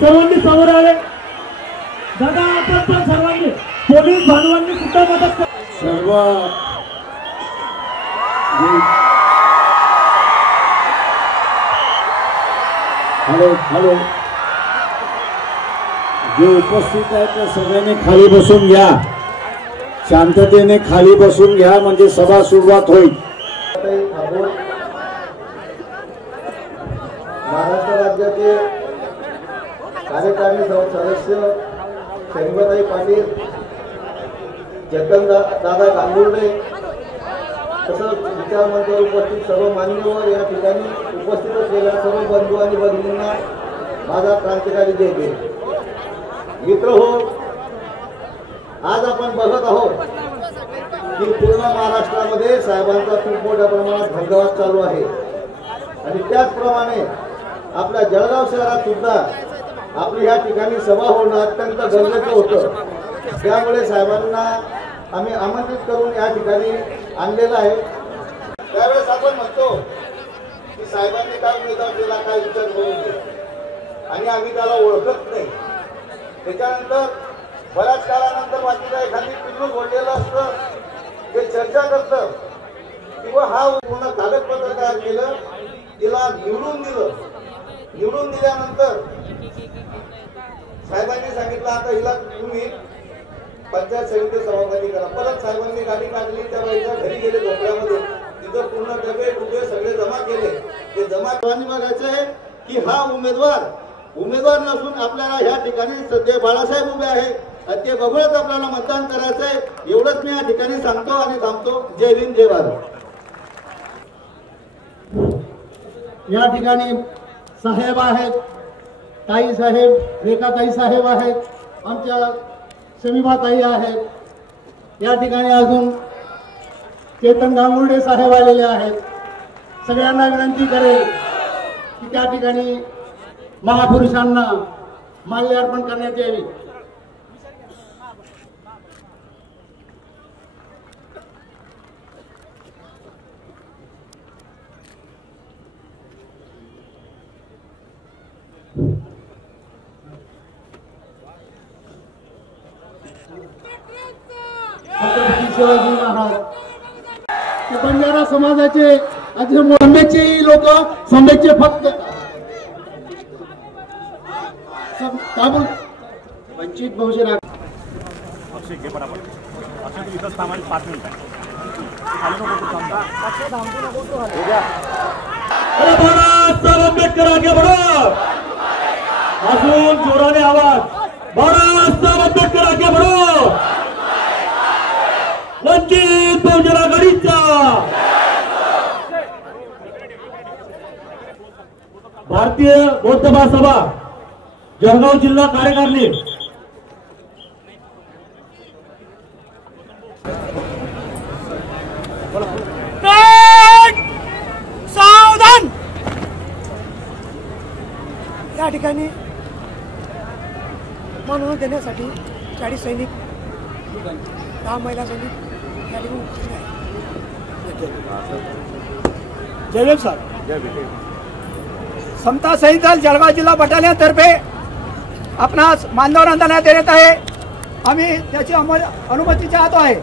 सर्वांनी समोर आले दादा. आपण पण सर्वांनी पोलीस बांधवांनी सुद्धा मदत सर्व हॅलो जे उपस्थित आहेत त्या सगळ्यांनी खाली बसून घ्या. शांततेने खाली बसून घ्या म्हणजे सभा सुरुवात होईल. महाराष्ट्र राज्याचे कार्यकारिणी सदस्य शैलजाताई पाटील, जगन दादा गांगुर्डे तसंच विचारमंचावर उपस्थित सर्व मान्यवर या ठिकाणी उपस्थित असलेल्या सर्व बंधू आणि भगिनींना माझा क्रांतिकारी जय जय. मित्र हो, आज आपण बघत आहोत की पूर्ण महाराष्ट्रामध्ये साहेबांचा खूप मोठ्या प्रमाणात धंगावाद चालू आहे आणि त्याचप्रमाणे आपल्या जळगाव शहरात सुद्धा आपली या ठिकाणी सभा होणं अत्यंत गरजेचं होतं. त्यामुळे साहेबांना आम्ही आमंत्रित करून या ठिकाणी आणलेलं आहे. त्यावेळेस आपण म्हणतो की साहेबांनी काय उमेदवार दिला, काय विचार करून आणि आम्ही त्याला ओळखत नाही. त्याच्यानंतर बऱ्याच काळानंतर बाकीचा एखादी पिल्लू घडलेलं असतं ते चर्चा करतं किंवा हा पूर्ण कागदपत्र तयार केलं, तिला निवडून दिलं. निवडून दिल्यानंतर साहेबांनी सांगितलं आता हिला तुम्ही पंचायत समिती सभापती करा. परत साहेबांनी गाडी काढली, त्या बाईच्या घरी गेले झोपड्यामध्ये, तिथं पूर्ण डबे डुबे सगळे जमा केले. ते जमा करताना बघायचं आहे की हा उमेदवार नसून आपल्याला ह्या ठिकाणी सध्या बाळासाहेब उभे आहे आणि ते बघूनच आपल्याला मतदान करायचं आहे. एवढंच मी या ठिकाणी सांगतो आणि थांबतो. जय हिंद, जय भारत. या ठिकाणी साहेब आहेत, ताई साहेब, रेखाताई साहेब आहेत, आमच्या शमीबाताई आहेत. या ठिकाणी अजून चेतन गांगुर्डे साहेब आलेले आहेत. सगळ्यांना विनंती करेल की त्या ठिकाणी महापुरुषांना माल्यार्पण करण्यात यावी. शिवाजी महाराज बंजारा समाजाचे सोंबेचे लोक, सोंबेचे फक्त वंचित बहुजन आंबेडकर आगे बढ़ो. अजून जोराने आवाज. बाळासाहेब आंबेडकर आगे बढ़ो. वंचित बहुजन आघाडीचा भारतीय बौद्ध महासभा जळगाव जिल्हा कार्यकारिणी सावधान. या ठिकाणी मानवून देण्यासाठी 40 सैनिक, 10 महिला सैनिक या ठिकाणी उपस्थित आहेत. जय सर. समता शहीद दल जळगाव जिल्हा बटालियन तर्फे आपणास मानधन अनुदान देण्यात आहे. आम्ही त्याची अनुमती चाहतो आहे.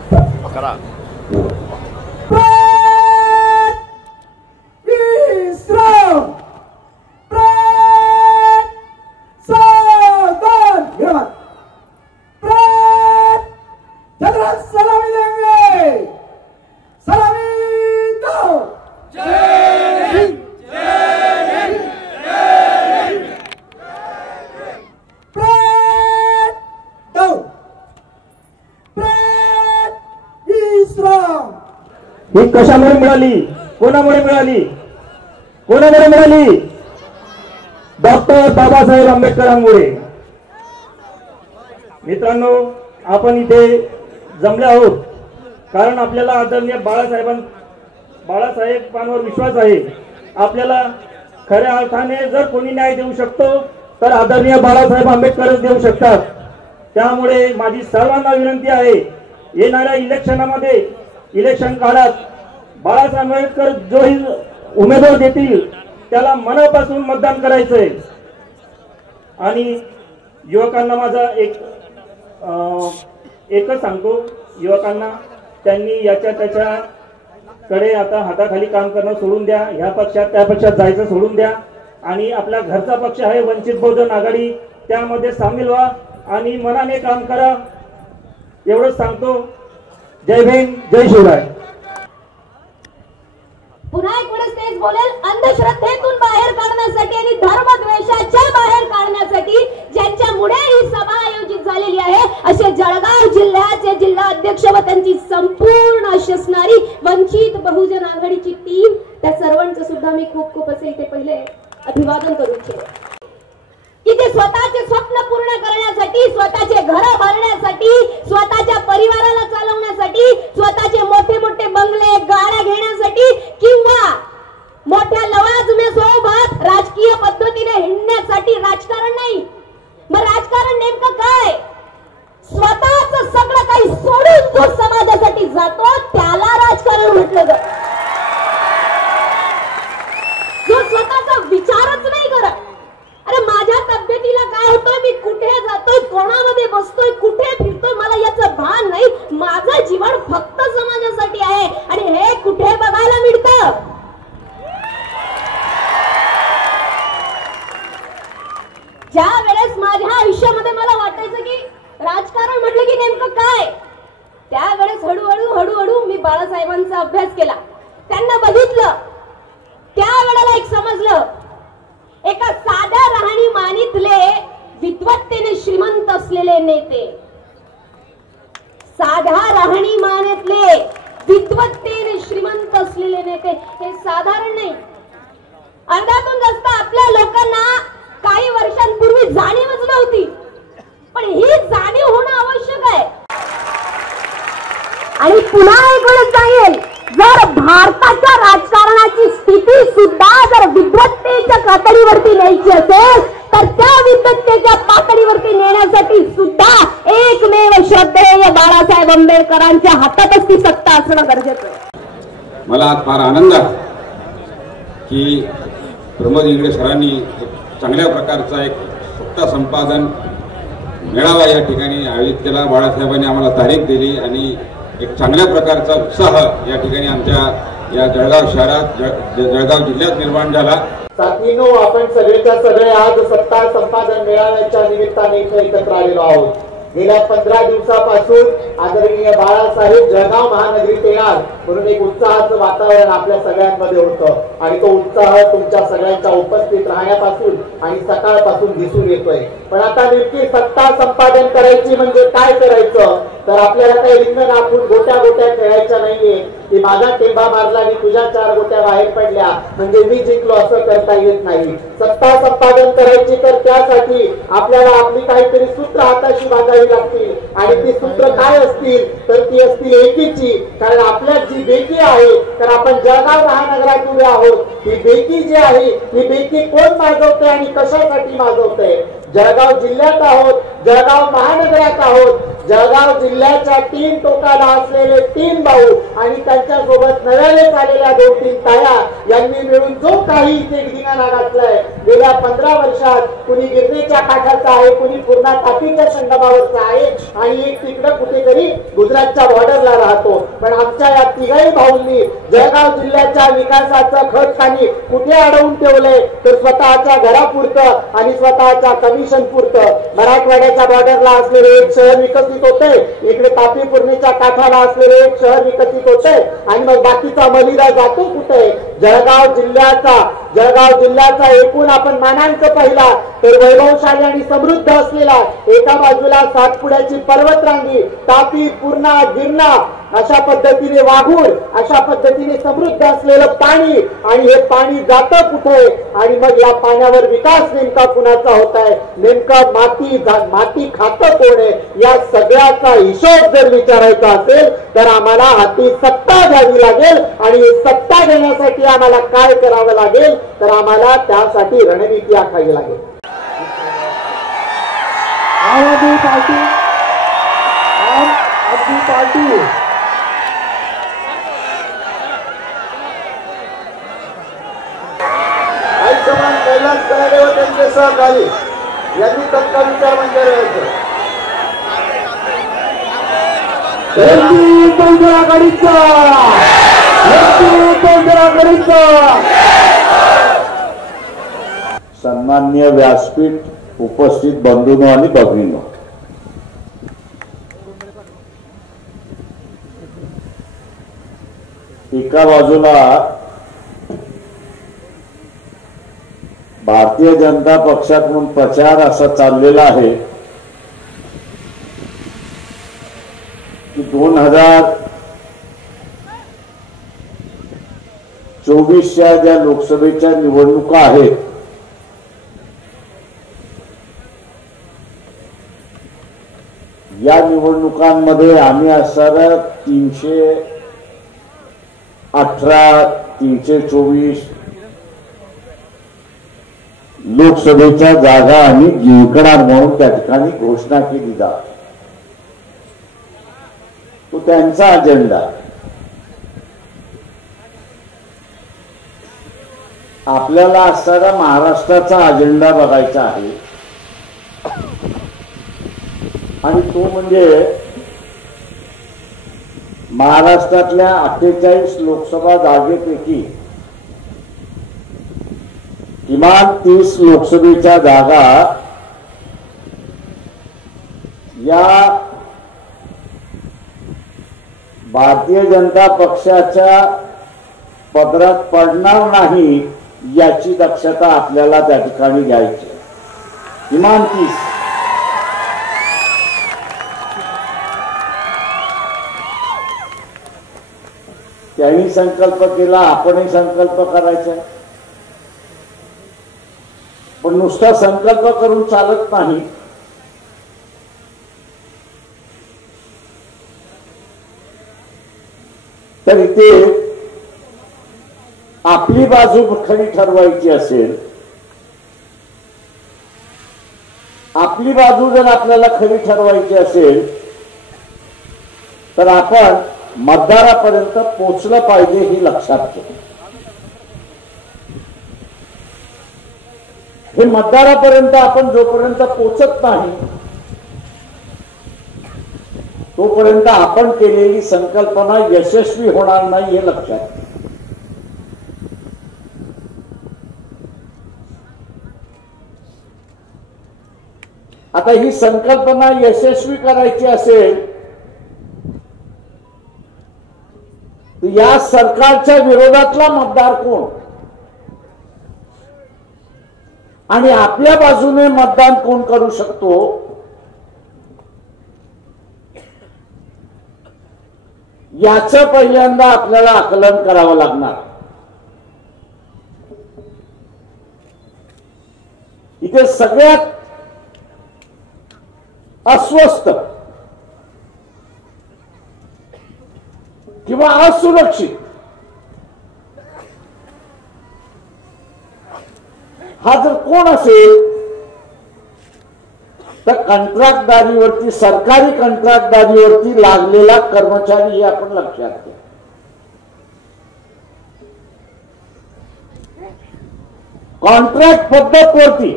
ही कशामुळे मिळाली, कोणामुळे मिळाली, कोणामुळे मिळाली? डॉक्टर बाबासाहेब आंबेडकरांमुळे. मित्रांनो, आपण इथे जमले आहोत कारण आपल्याला आदरणीय बाळासाहेबांवर विश्वास आहे. आपल्याला खऱ्या अर्थाने जर कोणी न्याय देऊ शकतो तर आदरणीय बाळासाहेब आंबेडकरच देऊ शकतात. त्यामुळे माझी सर्वांना विनंती आहे, येणाऱ्या इलेक्शन काळात बाळासाहेब आंबेडकर जोही उमेदवार देतील त्याला मनापासून मतदान करायचंय. आणि युवकांना माझा एकच सांगतो, युवकांना त्यांनी याच्या त्याच्याकडे आता हाताखाली काम करणं सोडून द्या, ह्या पक्षात त्या पक्षात जायचं सोडून द्या आणि आपला घरचा पक्ष आहे वंचित बहुजन आघाडी, त्यामध्ये सामील व्हा आणि मनाने काम करा. एवढंच सांगतो. जय भीम, जय शिवराय. पुन्हा एक वेळेस तेच बोलेल, अंधश्रद्धेतून बाहेर काढण्यासाठी आणि धर्मद्वेषाच्या बाहेर काढण्यासाठी ज्यांच्यामुळे ही सभा आयोजित झालेली आहे असे जळगाव जिल्ह्याचे जिल्हा अध्यक्ष व त्यांची संपूर्ण अशी असणारी वंचित बहुजन आघाडीची टीम, त्या सर्वांचं सुद्धा मी खूप असे इथे पहिले अभिवादन करू इच्छिते की ते स्वतःचे स्वप्न पूर्ण करण्यासाठी, स्वतःचे घर भरण्यासाठी, स्वतःच्या परिवाराला चालवण्यासाठी, स्वतःचे मोठे मोठे बंगले गाड्या घेण्यासाठी किंवा मोठ्या लवाजम्यासोबत राजकीय पद्धतीने हिंडण्यासाठी राजकारण नाही. मग राजकारण नेमकं काय? स्वतःच सगळं काही सोडून जो समाजासाठी जातो त्याला राजकारण म्हटलं जातं. जो स्वतःचा विचारच नाही करत, अरे माझ्या तब्येतीला काय होतंय, मी कुठे जातोय, कोणामध्ये बसतोय, कुठे फिरतोय, मला याचं भान नाही. माझं जीवन फक्त समाजासाठी आहे आणि हे कुठे बघायला मिळतं? ज्या वेळेस माझ्या आयुष्यामध्ये मला वाटायचं की राजकारण म्हटलं की नेमकं काय, त्यावेळेस हळूहळू मी बाळासाहेबांचा अभ्यास केला, त्यांना बघितलं. त्यावेळेला एक समजलं, एका साध्या राहणीमानीतले विद्वत्तेने श्रीमंत असलेले नेते, साध्या राहणीमानातले विद्वत्तेने श्रीमंत असलेले नेते हे साधारण नाही. अर्ध्यातून जास्त आपल्या लोकांना काही वर्षांपूर्वी जाणीवच नव्हती, पण ही जाणीव होणं आवश्यक आहे. आणि पुन्हा एक वेळेस सांगेल, जर भारताच्या राजकारणाची स्थिती सुद्धा जर विद्वत्तेच्या पातळीवरती न्यायची असेल तर त्या विद्वत्तेच्या पातळीवरती नेण्यासाठी सुद्धा एकमेव श्रद्धेय बाळासाहेब आंबेडकरांच्या हातातच ती सत्ता असणं गरजेचं आहे. मला फार आनंद आहे की प्रमोद इंगळे सरांनी चांगल्या प्रकारचा एक सत्ता संपादन मेळावा या ठिकाणी आयोजित केला. बाळासाहेबांनी आम्हाला तारीख दिली आणि एक चांगल्या प्रकारचा उत्साह या ठिकाणी आमच्या या जळगाव शहरात जळगाव जिल्ह्यात निर्माण झाला. साथीनो, आपण सगळेच्या सगळे आज सत्ता संपादन मेळाव्याच्या निमित्ताने इथे एकत्र आलेलो आहोत. गेल्या 15 दिवसापासून आदरणीय बाळासाहेब जळगाव महानगरीत येणार म्हणून एक उत्साहाचं वातावरण आपल्या सगळ्यांमध्ये होतं आणि तो उत्साह तुमच्या सगळ्यांच्या उपस्थित राहण्यापासून आणि सकाळपासून दिसून येतोय. पण आता नेमकी सत्ता संपादन करायची म्हणजे काय करायचं, तर आपल्याला काही रिंगण आखून गोट्या खेळायच्या नाहीये की माझा टेंबा मारला आणि तुझ्या 4 गोट्या बाहेर पडल्या म्हणजे मी जिंकलो असं करता येत नाही. सत्ता संपादन करायची तर त्यासाठी आपल्याला आपली काहीतरी सूत्र हाताशी बांधावी लागतील आणि ती सूत्र काय असतील तर ती असतील एकीची. कारण आपल्यात जी बेकी आहे, तर आपण जळगाव महानगरात उभे आहोत, ही बेकी जी आहे ही बेकी कोण माजवते आणि कशासाठी माजवते? जळगाव जिल्ह्यात आहोत, जळगाव महानगरात आहोत. जळगाव जिल्ह्याच्या 3 टोकाला असलेले 3 भाऊ आणि त्यांच्यासोबत नव्याने आलेल्या 2-3 ताया यांनी मिळून जो काही इथे धिंगाणा घातलाय गेल्या 15 वर्षात, कुणी गिरणेच्या काठाचा आहे, कुणी पूर्णा तापीच्या संगमावरचा आहे आणि एक तिकडं कुठेतरी गुजरातच्या बॉर्डरला राहतो. पण आमच्या या तिघाही भाऊंनी जळगाव जिल्ह्याच्या विकासाचं खत खाली कुठे अडवून ठेवलंय तर स्वतःच्या घरापुरतं आणि स्वतःच्या कमिशन पुरतं. मराठवाड्याच्या बॉर्डरला असलेले एक शहर विकसित होते, इकडे तापी पूर्णेच्या काठाला असलेले एक शहर विकसित होते आणि मग बाकीचा मलिदा जातो कुठे? जळगाव जिल्ह्याचा जळगाव जिल्ह्याचा एकूण आपण मानांक पाहिला तर वैभवशाली आणि समृद्ध असलेला, एका बाजूला सातपुड्याची पर्वतरांगी, तापी, पूर्णा, गिरणा अशा पद्धतीने वाघूर, अशा पद्धतीने समृद्ध असलेलं पाणी, आणि हे पाणी जातं कुठे आणि मग या पाण्यावर विकास नेमका कुणाचा होत आहे, नेमका माती खातं कोण आहे, या सगळ्याचा हिशोब जर विचारायचा असेल तर आम्हाला हाती सत्ता घ्यावी लागेल, आणि सत्ता घेण्यासाठी आम्हाला काय करावं लागेल तर आम्हाला त्यासाठी रणनीती आखावी लागेल. आम आदमी पार्टी हायकमान कैलास कराडे व त्यांचे सहकारी यांनी तत्काळ विचार मंचावर यायचं. सन्माननीय व्यासपीठ उपस्थित बंधूंनो आणि भगिनींनो, एका बाजूला भारतीय जनता पक्षाकडून प्रचार असा चाललेला आहे की 2024च्या ज्या लोकसभेच्या निवडणुका आहेत या निवडणुकांमध्ये आम्ही असणाऱ्या 318, 324 लोकसभेच्या जागा आम्ही जिंकणार म्हणून त्या ठिकाणी घोषणा केली जाते. तो त्यांचा अजेंडा. आपल्याला असणारा महाराष्ट्राचा अजेंडा बघायचा आहे, आणि तो म्हणजे महाराष्ट्रातल्या 48 लोकसभा जागेपैकी किमान 30 लोकसभेच्या जागा या भारतीय जनता पक्षाच्या पदरात पडणार नाही याची दक्षता आपल्याला त्या ठिकाणी घ्यायची. किमान 30. त्यांनी संकल्प केला, आपणही संकल्प करायचा. पण नुसता संकल्प करून चालत नाही. तर इथे आपली बाजू खरी ठरवायची असेल, आपली बाजू जर आपल्याला खरी ठरवायची असेल तर आपण मतदारापर्यंत पोचलं पाहिजे हे लक्षात घ्या. हे मतदारापर्यंत आपण जोपर्यंत पोचत नाही तोपर्यंत आपण केलेली संकल्पना यशस्वी होणार नाही हे लक्षात घ्या. आता ही संकल्पना यशस्वी करायची असेल तर या सरकारच्या विरोधातला मतदार कोण आणि आपल्या बाजूने मतदान कोण करू शकतो याचं पहिल्यांदा आपल्याला आकलन करावं लागणार. इथे सगळ्यात अस्वस्थ किंवा असुरक्षित हा जर कोण असेल तर कंत्राटदारीवरती, सरकारी कंत्राटदारीवरती लागलेला कर्मचारी हे आपण लक्षात घ्या. कॉन्ट्रॅक्ट पद्धतवरती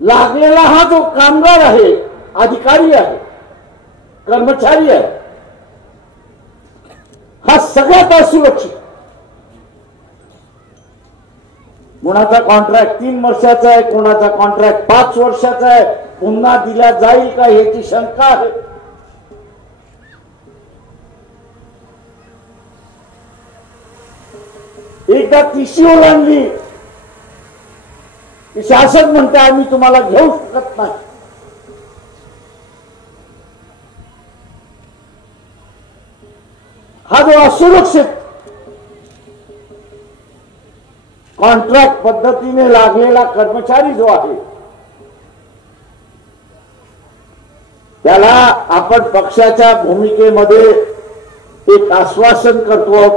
लागलेला हा जो कामगार आहे, अधिकारी आहे, कर्मचारी आहे, हा सगळ्यात असुरक्षित. कोणाचा कॉन्ट्रॅक्ट 3 वर्षाचा आहे, कोणाचा कॉन्ट्रॅक्ट 5 वर्षाचा आहे, पुन्हा दिला जाईल का याची शंका आहे. एकदा तिशी ओलांडली की शासन म्हणते आम्ही तुम्हाला घेऊ शकत नाही. हा जो असुरक्षित कॉन्ट्रॅक्ट पद्धतीने लागलेला कर्मचारी जो आहे त्याला आपण पक्षाच्या भूमिकेमध्ये एक आश्वासन करतो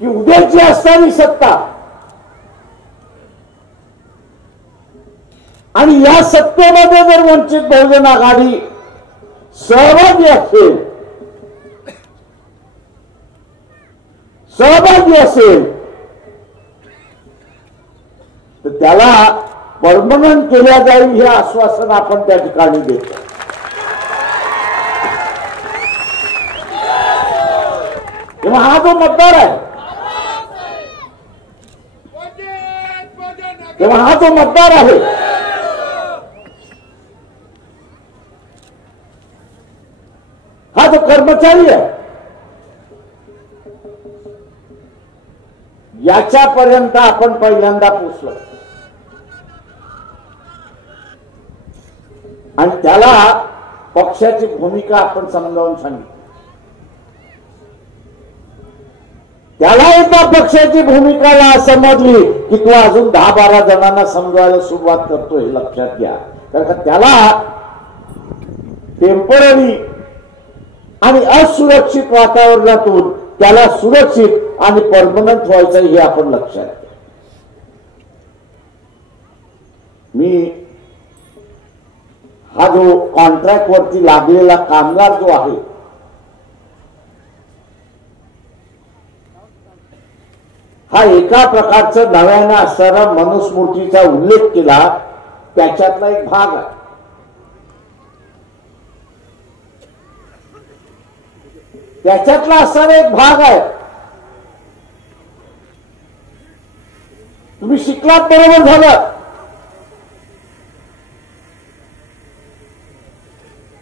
की उद्याची असणारी सत्ता आणि या सत्तेमध्ये जर वंचित बहुजन आघाडी सहभागी असेल तर त्याला परमनंट केल्या जाईल हे आश्वासन आपण त्या ठिकाणी देतो. तेव्हा हा जो मतदार आहे हा जो कर्मचारी आहे याच्यापर्यंत आपण पहिल्यांदा पोचलो आणि त्याला पक्षाची भूमिका आपण समजावून सांगितली. त्याला एकदा पक्षाची भूमिकाला समजली की तू अजून 10-12 जणांना समजवायला सुरुवात करतो हे लक्षात घ्या. कारण त्याला टेम्पररी आणि असुरक्षित वातावरणातून त्याला सुरक्षित आणि परमनंट व्हायचं हे आपण लक्षात घ्या. मी हा जो कॉन्ट्रॅक्ट वरती लागलेला कामगार जो आहे हा एका प्रकारचं नव्यानं असणारा मनुस्मृतीचा उल्लेख केला त्याच्यातला एक भाग आहे. त्याच्यातला असणारा एक भाग आहे. तुम्ही शिकलात बरोबर झालं.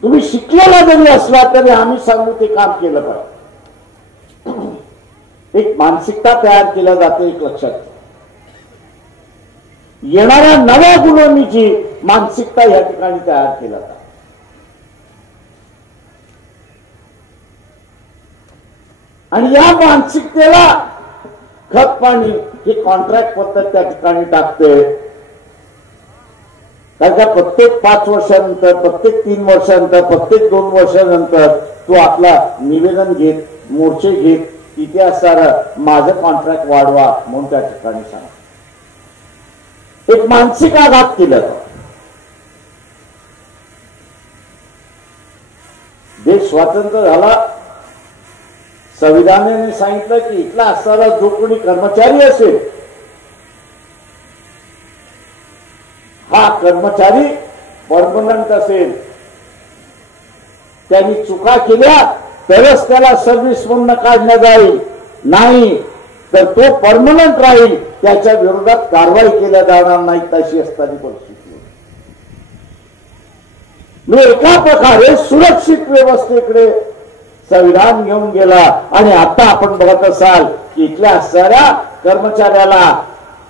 तुम्ही शिकलेला जरी असला तरी आम्ही सांगू ते काम केलं पाहिजे. एक मानसिकता तयार केल्या जाते. एक लक्षात येणाऱ्या नव्या गुलामीची मानसिकता या ठिकाणी तयार केल्या जाते. आणि या मानसिकतेला खत पाणी ही कॉन्ट्रॅक्ट पद्धत त्या ठिकाणी टाकते. कारण का प्रत्येक 5 वर्षानंतर, प्रत्येक 3 वर्षानंतर, प्रत्येक 2 वर्षानंतर तू आपला निवेदन घेत, मोर्चे घेत, तिथे असणारं माझं कॉन्ट्रॅक्ट वाढवा म्हणून त्या ठिकाणी सांग. एक मानसिक आघात केला. देश स्वातंत्र्य झाला, संविधानाने सांगितलं की इथला असणारा जो कोणी कर्मचारी असेल हा कर्मचारी परमनंट असेल. त्यांनी चुका केल्या तरच त्याला सर्व्हिस म्हणून काढण्यात जाईल, नाही तर तो परमनंट राहील. त्याच्या विरोधात कारवाई केल्या जाणार नाही तशी असताना परिस्थिती. मी एका प्रकारे सुरक्षित व्यवस्थेकडे संविधान घेऊन गेला आणि आता आपण बघत असाल की इथल्या असणाऱ्या कर्मचाऱ्याला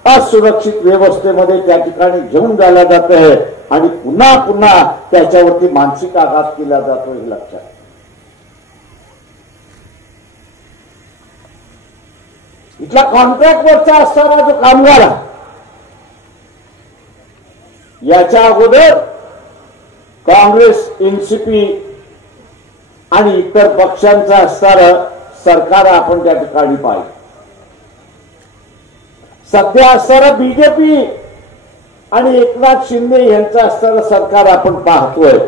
असुरक्षित व्यवस्थेमध्ये त्या ठिकाणी घेऊन जायला जात आहे आणि पुन्हा पुन्हा त्याच्यावरती मानसिक आघात केला जातो हे लक्षात. इथला कॉन्ट्रॅक्टवरचा असणारा जो कामगार आहे याच्या अगोदर काँग्रेस, एनसीपी आणि इतर पक्षांचं असणारं सरकार आपण त्या ठिकाणी पाहिजे. सध्या असणारं बीजेपी आणि एकनाथ शिंदे यांचं असणारं सरकार आपण पाहतोय.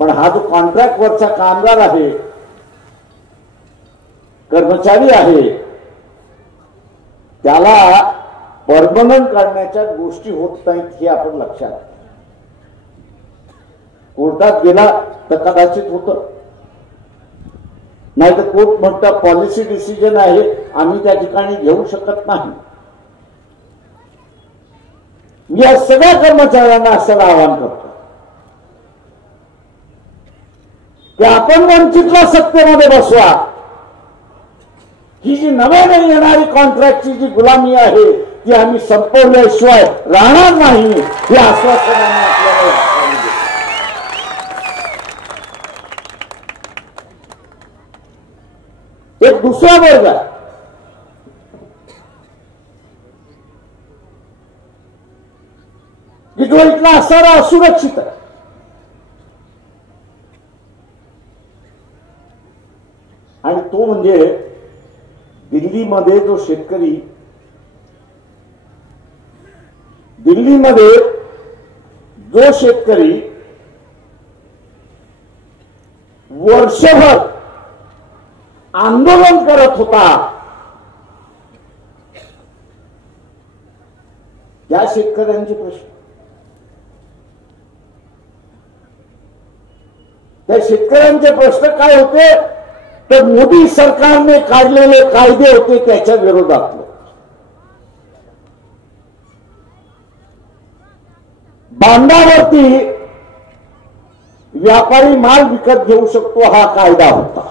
पण हा जो कॉन्ट्रॅक्टवरचा कामगार आहे, कर्मचारी आहे, त्याला परमनंट करण्याच्या गोष्टी होत नाहीत हे आपण लक्षात. कोर्टात गेला तर कदाचित होतं, नाही तर कोर्ट म्हणतं पॉलिसी डिसिजन आहे, आम्ही त्या ठिकाणी घेऊ शकत नाही. मी या सगळ्या कर्मचाऱ्यांना असं आवाहन करतो की आपण वंचितला सत्तेमध्ये बसवा, ही जी नव्याने येणारी कॉन्ट्रॅक्टची जी गुलामी आहे ती आम्ही संपवल्याशिवाय राहणार नाही हे आश्वासन आम्ही आपल्याला सांगितलं. एक दुसरा वर्ग आहे की जो इथला असणारा असुरक्षित आहे. आणि तो म्हणजे दिल्लीमध्ये जो शेतकरी, दिल्लीमध्ये जो शेतकरी वर्षभर आंदोलन करत होता त्या शेतकऱ्यांचे प्रश्न, त्या शेतकऱ्यांचे प्रश्न काय होते तर मोदी सरकारने काढलेले कायदे होते त्याच्या विरोधात. बांधावरती व्यापारी माल विकत घेऊ शकतो हा कायदा होता.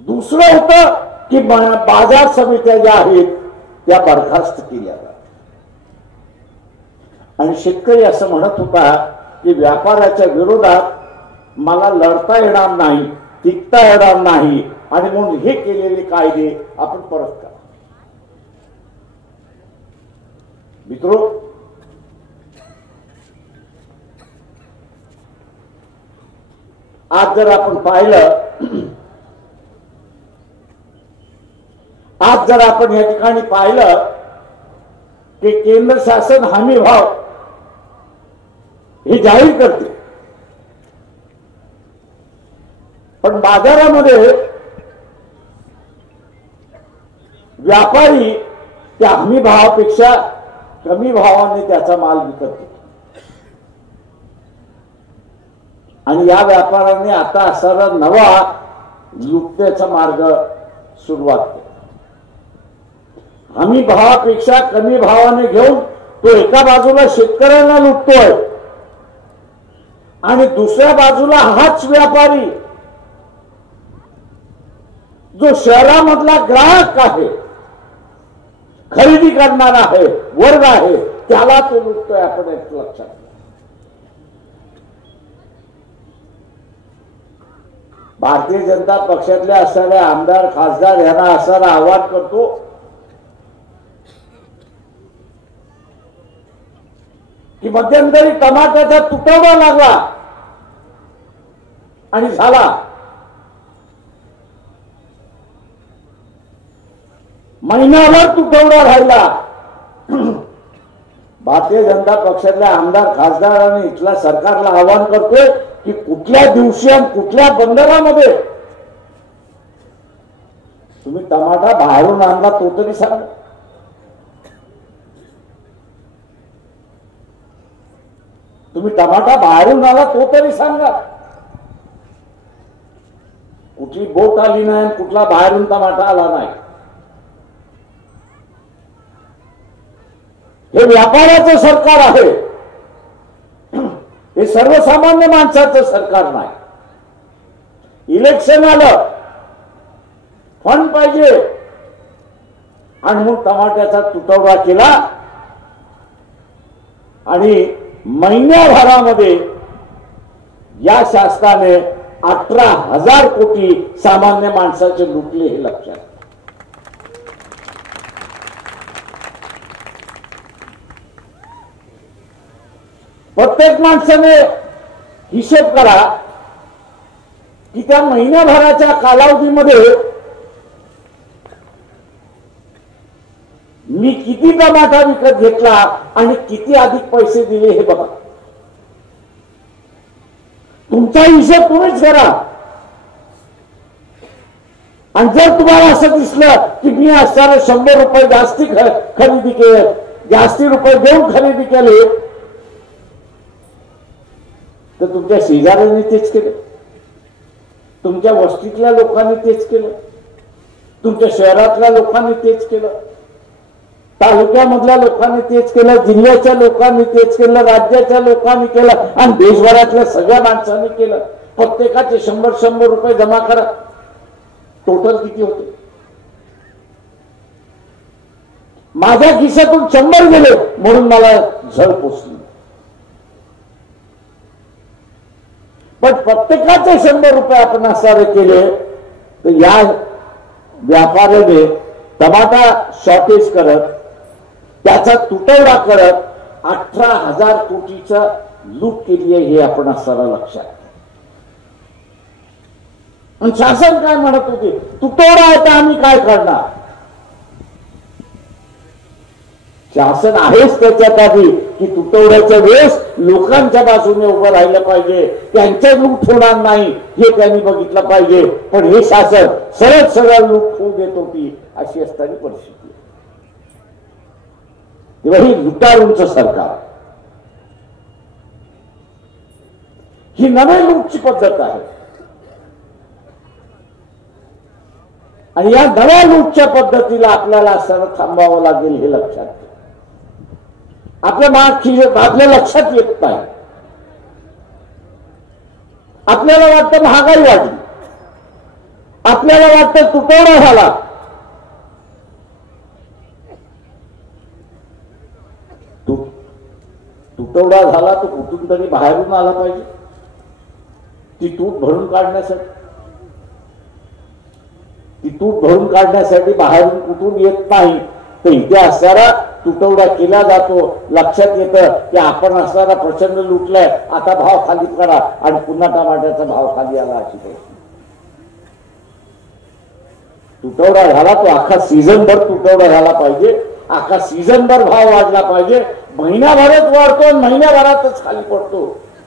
दुसरं होतं की बाजार समित्या ज्या आहेत त्या बरखास्त केल्या जातात. आणि शेतकरी असं म्हणत होता की व्यापाराच्या विरोधात मला लढता येणार नाही, टिकता येणार नाही आणि म्हणून हे केलेले कायदे आपण परत करा. मित्रो, आज जर आपण या ठिकाणी पाहिलं की केंद्र शासन हमी भाव हे जाहीर करते, पण बाजारामध्ये व्यापारी त्या हमी भावापेक्षा कमी भावाने त्याचा माल विकत घेतो. आणि या व्यापाऱ्याने आता असणारा नवा लुटण्याचा मार्ग सुरुवात केला. हमी भावापेक्षा कमी भावाने घेऊन तो एका बाजूला शेतकऱ्यांना लुटतोय आणि दुसऱ्या बाजूला हाच व्यापारी जो शहरामधला ग्राहक आहे, खरेदी करणारा आहे, वर्ग आहे, त्याला तो लुटतोय. आपण एक लक्षात घ्या. भारतीय जनता पक्षातले असणारे आमदार खासदार यांना असणारा आवाहन करतो की मध्यंतरी टमाट्याचा तुटवडा लागला आणि झाला. महिनाभर तुटवडा राहिला. भारतीय जनता पक्षातल्या आमदार खासदारांनी इथल्या सरकारला आवाहन करतोय की कुठल्या दिवशी आणि कुठल्या बंदरामध्ये तुम्ही टमाटा बाहेरून आणला तो तरी सांगा. तुम्ही टमाटा बाहेरून आला तो तरी सांगा. कुठली बोट आली नाही, कुठला बाहेरून टमाटा आला नाही. हे व्यापाराचं सरकार आहे, हे सर्वसामान्य माणसाचं सरकार नाही. इलेक्शन आलं, फंड पाहिजे आणि मग टमाट्याचा तुटवडा केला आणि महिन्याभरामध्ये या शासनाने 18,000 कोटी सामान्य माणसाचे लुटले हे लक्षात. प्रत्येक माणसाने हिशोब करा की त्या महिन्याभराच्या कालावधीमध्ये मी किती टमाटा विकत घेतला आणि किती अधिक पैसे दिले हे बघा. तुमचा हिशोब तुम्हीच करा. आणि जर तुम्हाला असं दिसलं की मी असणारे 100 रुपये जास्ती खरेदी केले, जास्ती रुपये देऊन खरेदी केले, तर तुमच्या शेजाऱ्यांनी तेच केलं, तुमच्या वस्तीतल्या लोकांनी तेच केलं, तुमच्या शहरातल्या लोकांनी तेच केलं. तालुक्यामधल्या लोकांनी तेच केलं, जिल्ह्याच्या लोकांनी तेच केलं, राज्याच्या लोकांनी केलं आणि देशभरातल्या सगळ्या माणसांनी केलं. प्रत्येकाचे 100-100 रुपये जमा करा. टोटल किती होते? माझ्या खिशातून 100 गेले म्हणून मला झळ पोचली. पण प्रत्येकाचे 100 रुपये आपण असावे केले तर या व्यापाऱ्याने टमाटा शॉर्टेज करत, त्याचा तुटवडा करत 18,000 कोटीचा लूट केली आहे हे आपण असताना लक्षात. आणि शासन काय म्हणत होते? तुटवडा आहे तर आम्ही काय करणार? शासन आहेच त्याच्यात आधी की तुटवड्याच्या वेळेस लोकांच्या बाजूने उभं राहिलं पाहिजे, त्यांच्या लूट होणार नाही हे त्यांनी बघितलं पाहिजे. पण हे शासन सरळ लूट होऊ देत होती अशी असताना परिस्थिती. तेव्हा ही लुटारूंचं सरकार, ही नवी लूटची पद्धत आहे. आणि या नव्या लूटच्या पद्धतीला आपल्याला असताना थांबावं लागेल हे लक्षात घ्या. आपल्या लक्षात येत नाही. आपल्याला वाटतं महागाई वाढली, आपल्याला वाटतं तुटवडा झाला. तुटवडा झाला तर कुठून तरी बाहेरून आला पाहिजे ती तूट भरून काढण्यासाठी. ती तूट भरून काढण्यासाठी बाहेरून कुठून येत नाही तर इथे असणारा तुटवडा केला जातो. लक्षात येतं की आपण असणारा प्रचंड लुटलाय, आता भाव खाली करा आणि पुन्हा टमाट्याचा भाव खाली आला अशी परिस्थिती. तुटवडा झाला तो अख्खा सीझनभर तुटवडा झाला पाहिजे, अख्खा सीझनभर भाव वाढला पाहिजे. महिन्याभरात वाढतो, महिन्याभरातच खाली पडतो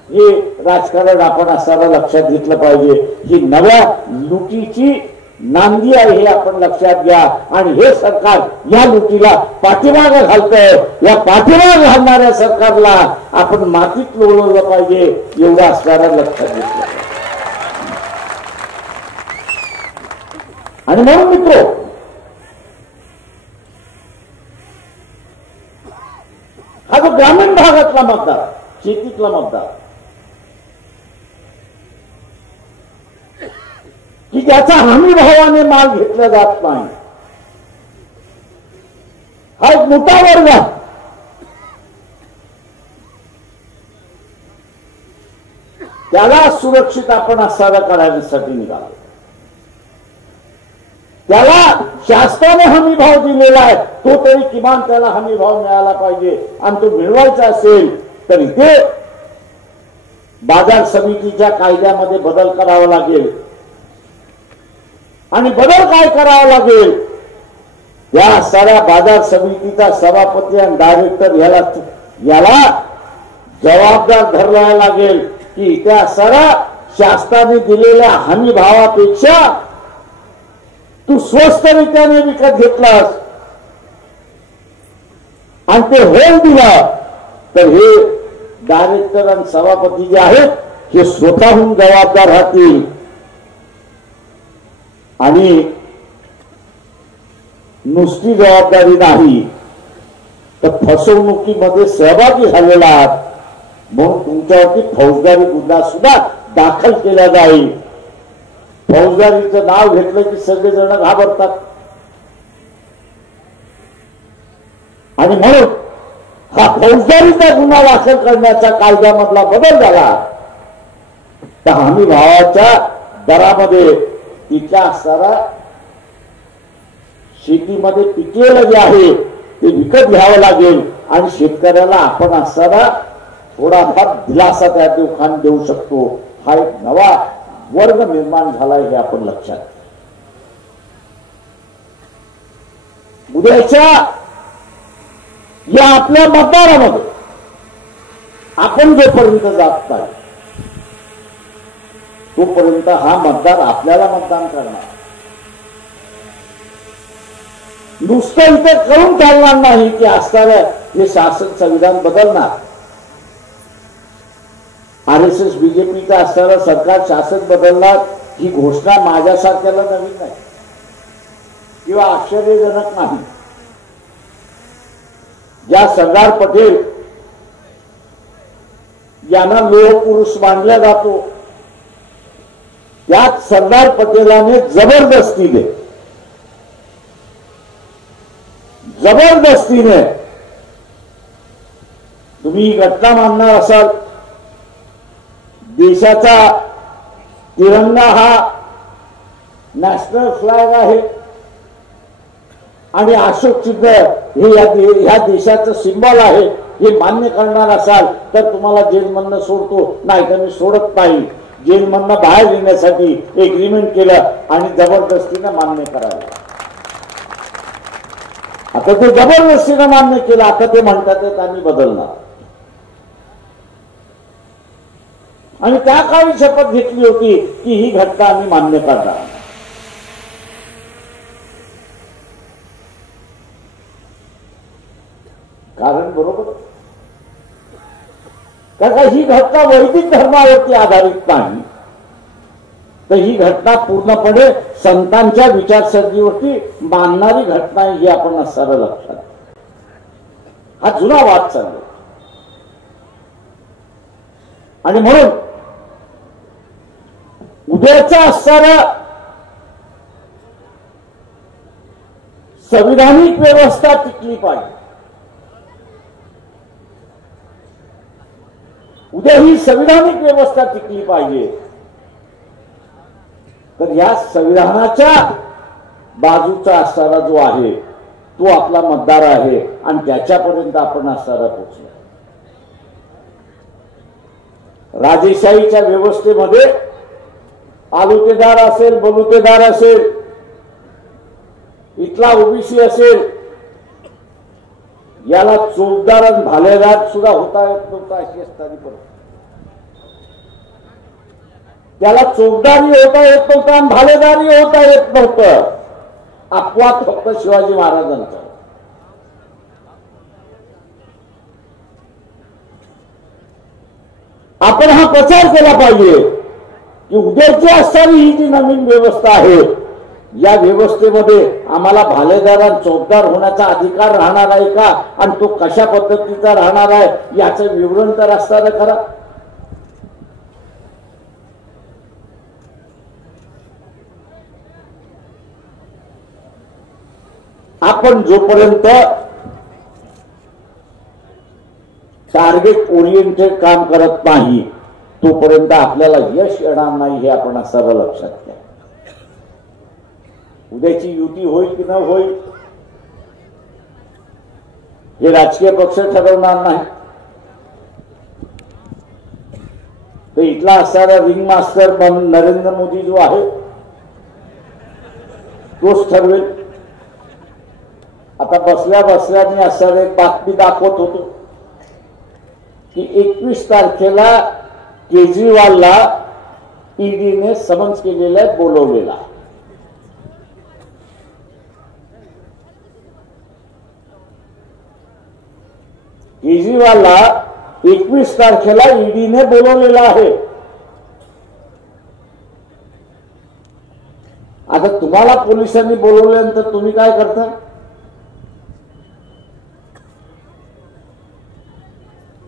हे राजकारण आपण असताना लक्षात घेतलं पाहिजे. ही नव्या लुटीची नांदी आहे हे आपण लक्षात घ्या. आणि हे सरकार या लुटीला पाठीमागे घालतंय. या पाठीमागे घालणाऱ्या सरकारला आपण मातीत लोळवलं पाहिजे एवढं असणारा लक्षात घेतलं. आणि म्हणून मित्र, हा जो ग्रामीण भागातला मतदार, शेतीतला मतदार की ज्याचा हमी भावाने माल घेतला जात नाही, हा एक मोठा वर्ग आहे. त्याला सुरक्षित आपण आसारा करण्यासाठी निघालो. त्याला शासनाने हमी भाव दिलेला आहे, तो तरी किमान त्याला हमी भाव मिळाला पाहिजे. आणि तो मिळवायचा असेल तर इथे बाजार समितीच्या कायद्यामध्ये बदल करावा लागेल. आणि बदल काय करावा लागेल? या साऱ्या बाजार समितीचा सभापती आणि डायरेक्टर याला जबाबदार धरायला लागेल की त्या साऱ्या शासनाने दिलेल्या हमी भावापेक्षा तू स्वस्त रीत्याने विकत घेतलास आणि ते होल दिलं तर हे डायरेक्टर आणि सभापती जे आहेत हे स्वतःहून जबाबदार राहतील. आणि नुसती जबाबदारी नाही तर फसवणुकीमध्ये सहभागी झालेला आहात म्हणून तुमच्यावरती फौजदारी गुन्हा सुद्धा दाखल केला जाईल. फौजदारीचं नाव घेतलं की सगळेजण घाबरतात. आणि म्हणून हा फौजदारीचा गुन्हा दाखल करण्याचा कायद्यामधला बदल झाला तर हमी भावाच्या दरामध्ये तिथल्या असणारा शेतीमध्ये पिकेलं जे आहे ते विकत घ्यावं लागेल. आणि शेतकऱ्याला आपण असणारा थोडाफार दिलासा त्या दुकान देऊ शकतो. हा एक नवा वर्ग निर्माण झाला हे आपण लक्षात. उद्याच्या या आपल्या मतदारामध्ये आपण जोपर्यंत जात नाही तोपर्यंत हा मतदार आपल्याला मतदान करणार. नुसतं इथे करून चालणार नाही की असणाऱ्या हे शासन संविधान बदलणार. RSS BJPचा असणारं सरकार शासन बदलणार ही घोषणा माझ्यासारख्याला नवीन नाही किंवा आश्चर्यजनक नाही. ज्या सरदार पटेल यांना लोह पुरुष मानला जातो, त्यात सरदार पटेलाने जबरदस्तीने तुम्ही ही घटना मानणार असाल, देशाचा तिरंगा हा नॅशनल फ्लॅग आहे आणि अशोक चिन्ह हे या देशाचं सिंबल आहे हे मान्य करणार असाल तर तुम्हाला जेलमधनं सोडतो, नाही तर मी सोडत नाही. जेलमधनं बाहेर येण्यासाठी एग्रीमेंट केलं आणि जबरदस्तीनं मान्य करायला. आता ते जबरदस्तीनं मान्य केलं, आता ते म्हणतात आम्ही बदलणार. आणि त्या काळी शपथ घेतली होती की ही घटना आम्ही मान्य करणार. कारण बरोबर, कारण ही घटना वैदिक धर्मावरती आधारित नाही, तर ही घटना पूर्णपणे संतांच्या विचारसरणीवरती मानणारी घटना आहे ही आपण सरळ लक्षात. हा जुना वाद चालला आणि म्हणून उद्याचा असणारा संविधानिक व्यवस्था टिकली पाहिजे. उद्या ही संविधानिक व्यवस्था टिकली पाहिजे, तर या संविधानाच्या बाजूचा असणारा जो आहे तो आपला मतदार आहे आणि त्याच्यापर्यंत आपण असणारा पोहोचलो. राजेशाहीच्या व्यवस्थेमध्ये आलुतेदार असेल, बलुतेदार असेल, इथला ओबीसी असेल, याला चोपदार आणि भालेदार सुद्धा होता येत नव्हता अशी असताना पण त्याला चोपदारी होता येत नव्हता आणि भालेदारी होता येत नव्हतं. अपवाद फक्त शिवाजी महाराजांचा. आपण हा प्रचार केला पाहिजे की उद्याची असणारी ही जी नवीन व्यवस्था आहे या व्यवस्थेमध्ये आम्हाला भालेदार आणि चौकदार होण्याचा अधिकार राहणार आहे का आणि तो कशा पद्धतीचा राहणार आहे याचं विवरण तर असताना खरा. आपण जोपर्यंत टार्गेट ओरिएंटेड काम करत नाही तोपर्यंत आपल्याला यश येणार नाही हे आपण सर्व लक्षात घ्या. उद्याची युती होईल की न होईल हे राजकीय पक्ष ठरवणार नाही, तर इथला असणारा रिंग मास्टर नरेंद्र मोदी जो आहे तोच ठरवेल. आता बसल्या बसल्या मी असं एक बातमी दाखवत होतो की 21 तारखेला केजरीवालला ईडीने समन्स केलेला बोलवलेला. केजरीवालला 21 तारखेला ईडीने बोलवलेला आहे. आता तुम्हाला पोलिसांनी बोलवल्यानंतर तुम्ही काय करता?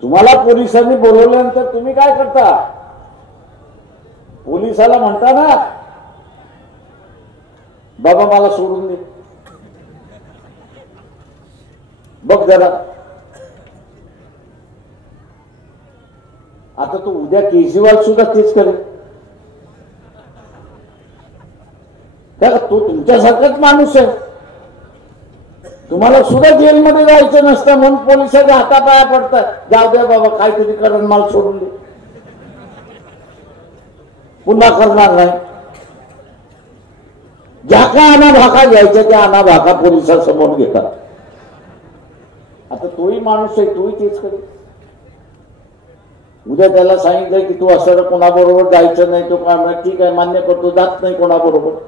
तुम्हाला पोलिसांनी बोलवल्यानंतर तुम्ही काय करता? पोलिसाला म्हणता ना बाबा मला सोडून दे, बघ जरा. आता तो उद्या केजरीवाल सुद्धा तेच करेल का? तो तुमच्यासारखाच माणूस आहे. तुम्हाला सुद्धा जेलमध्ये जायचं नसतं म्हणून पोलिसांच्या हातापाया पडतात, जाऊ द्या बाबा काहीतरी करण मला सोडून दे, पुन्हा करणार नाही. ज्या काय अनाभाका घ्यायच्या त्या अनाभाका पोलिसांसमोर घेतात. आता तोही माणूस आहे, तोही तेच करेल. उद्या त्याला सांगितलं की तू असं कोणाबरोबर जायचं नाही, तो काय म्हणा ठीक आहे मान्य करतो, जात नाही कोणाबरोबर.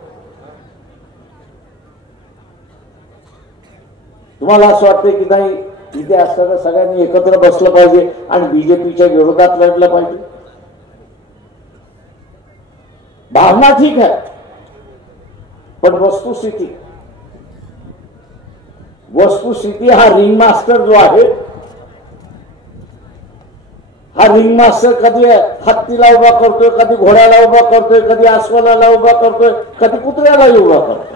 तुम्हाला असं वाटतं की नाही इथे असताना सगळ्यांनी एकत्र बसलं पाहिजे आणि बीजेपीच्या विरोधात लढलं पाहिजे? भावना ठीक आहे पण वस्तुस्थिती हा रिंग मास्टर जो आहे, हा रिंग मास्टर कधी हत्तीला उभा करतोय, कधी घोड्याला उभा करतोय, कधी अस्वलाला उभा करतोय, कधी कुत्र्याला उभा करतोय.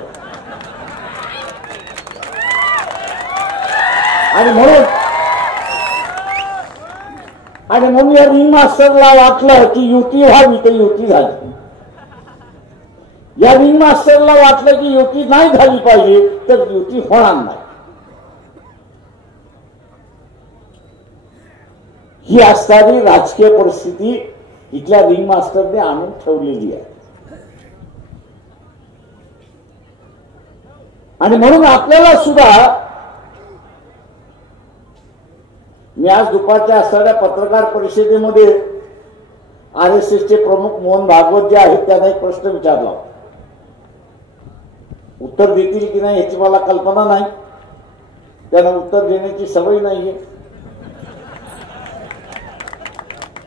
आणि म्हणून या रिंग मास्टरला वाटलं की युती व्हावी, तर युती झाली. या रिंग मास्टरला वाटलं की युती नाही झाली पाहिजे, तर युती होणार नाही. ही असणारी राजकीय परिस्थिती इथल्या रिंग मास्टरने आणून ठेवलेली आहे. आणि म्हणून आपल्याला सुद्धा, मी आज दुपारच्या असणाऱ्या पत्रकार परिषदेमध्ये RSSचे प्रमुख मोहन भागवत जे आहेत त्यांना एक प्रश्न विचारला. उत्तर देतील की नाही याची मला कल्पना नाही, त्यांना उत्तर देण्याची सवय नाहीये.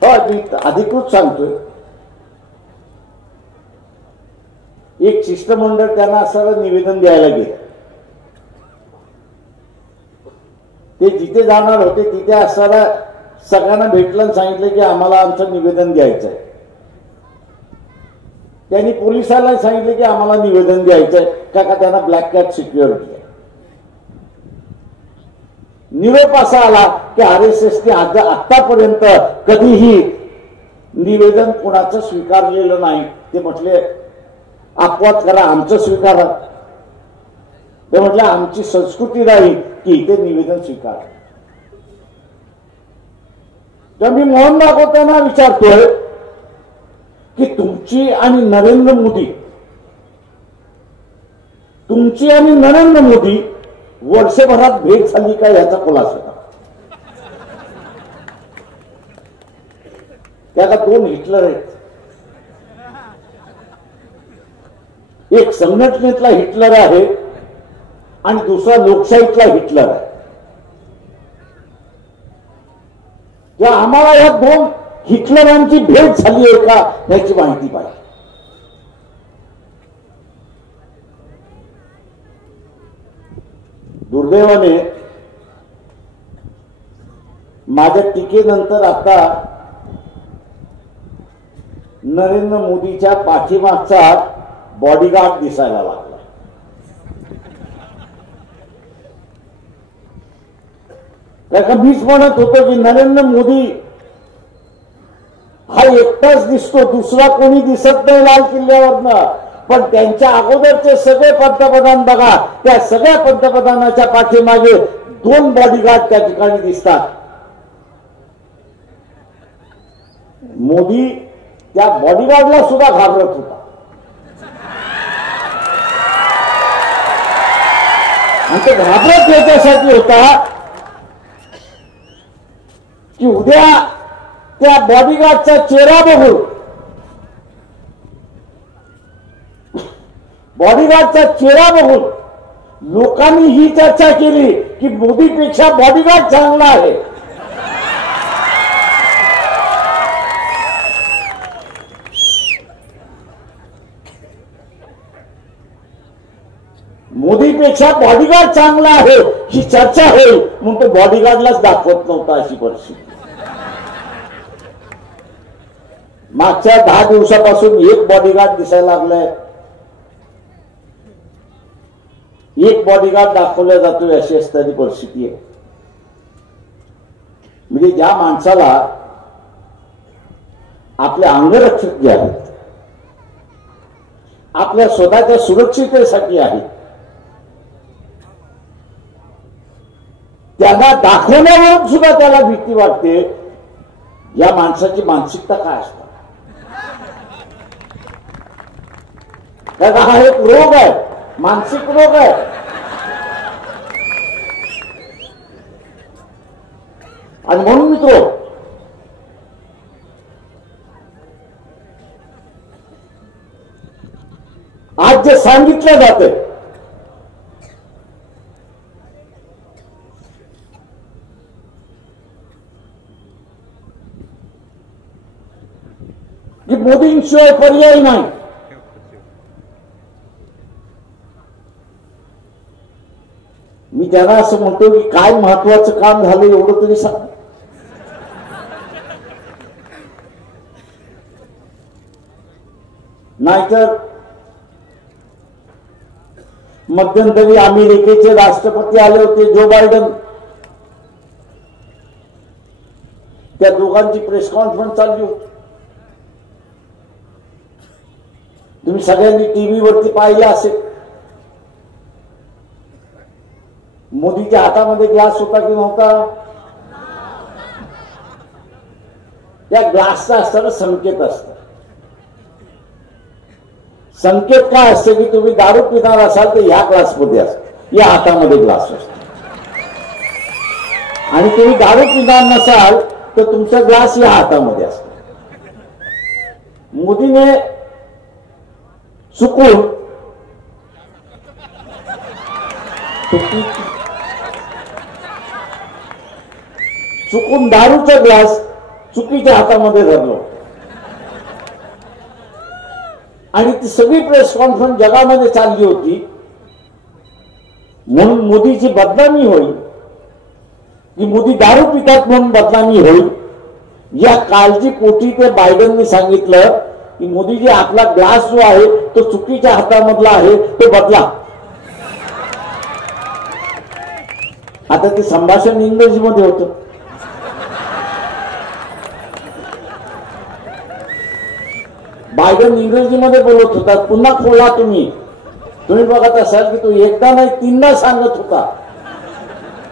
मी अधिकृत सांगतोय, एक शिष्टमंडळ त्यांना असं निवेदन द्यायला गेलं. ते जिथे जाणार होते तिथे असणाऱ्या सगळ्यांना भेटलं आणि सांगितलं की आम्हाला आमचं निवेदन द्यायचं आहे. त्यांनी पोलिसाला सांगितलं की आम्हाला निवेदन द्यायचंय, का त्यांना ब्लॅक कॅट सिक्युरिटी आहे. निरोप असा आला की RSSने आतापर्यंत कधीही निवेदन कोणाचं स्वीकारलेलं नाही. ते म्हटले अपवाद करा, आमचं स्वीकारा. ते म्हटले आमची संस्कृती नाही की इथे निवेदन स्वीकार. तर मी मोहन भागवतांना विचारतोय की तुमची आणि नरेंद्र मोदी वर्षभरात भेट झाली का याचा खुलासा करा. त्याला 2 हिटलर आहेत. एक संघटनेतला हिटलर आहे आणि दुसरा लोकशाहीतला हिटलर आहे. त्या आम्हाला या 2 हिटलरांची भेट झाली आहे का याची माहिती पाहिजे. दुर्दैवाने माझ्या टीकेनंतर आता नरेंद्र मोदीच्या पाठीमागचा बॉडीगार्ड दिसायला लागला. त्याचा मीच म्हणत होतो की नरेंद्र मोदी हा एकटाच दिसतो, दुसरा कोणी दिसत नाही लाल किल्ल्यावरनं. पण त्यांच्या अगोदरचे सगळे पंतप्रधान बघा, त्या सगळ्या पंतप्रधानाच्या पाठीमागे 2 बॉडीगार्ड त्या ठिकाणी दिसतात. मोदी त्या बॉडीगार्डला सुद्धा घाबरत होता. आणि ते घाबरत याच्यासाठी होता की उद्या त्या बॉडीगार्डचा चेहरा बघून, लोकांनी ही चर्चा केली की मोदीपेक्षा बॉडीगार्ड चांगला आहे. मोदीपेक्षा बॉडीगार्ड चांगला आहे ही चर्चा होईल म्हणून तो बॉडीगार्डलाच दाखवत नव्हता. अशी परिस्थिती मागच्या 10 दिवसापासून एक बॉडीगार्ड दिसायला लागलाय, एक बॉडीगार्ड दाखवला जातोय. अशी असणारी परिस्थिती आहे. म्हणजे ज्या माणसाला आपले अंगरक्षक जे आहेत, आपल्या स्वतःच्या सुरक्षिततेसाठी आहेत, त्यांना दाखवण्यावरून सुद्धा त्याला भीती वाटते. या माणसाची मानसिकता काय असते? हा एक रोग आहे, मानसिक रोग आहे. आणि म्हणून मित्र, आज जे सांगितलं जाते की मोदींशिवाय पर्याय नाही, मी त्यांना असं म्हणतो की काय महत्वाचं काम झालं एवढं तरी सांग. नाहीतर मध्यंतरी अमेरिकेचे राष्ट्रपती आले होते जो बायडन, त्या दोघांची प्रेस कॉन्फरन्स चालली होती. तुम्ही सगळ्यांनी टीव्ही वरती पाहिलं असेल. मोदीच्या हातामध्ये ग्लास होता की नव्हता? त्या ग्लासचा असताना संकेत असतात. संकेत काय असते की तुम्ही दारू पिणार असाल तर ह्या ग्लासमध्ये असत, या हातामध्ये ग्लास असतो. आणि तुम्ही दारू पिणार नसाल तर तुमचा ग्लास या हातामध्ये असतो. मोदीने चुकून दारूचा ग्लास चुकीच्या हातामध्ये धरलो आणि ती सगळी प्रेस कॉन्फरन्स जगामध्ये चालली होती. म्हणून मोदीची बदनामी होईल की मोदी दारू पितात म्हणून बदनामी होईल, या काळजीपोटी ते बायडनने सांगितलं की मोदीजी आपला ग्लास जो आहे तो चुकीच्या हातामधला आहे, तो बदला. आता ते संभाषण इंग्रजीमध्ये होतं. बायडन इंग्रजीमध्ये बोलत होता. पुन्हा खोला तुम्ही बघत असाल की तो एकदा नाही तीनदा सांगत होता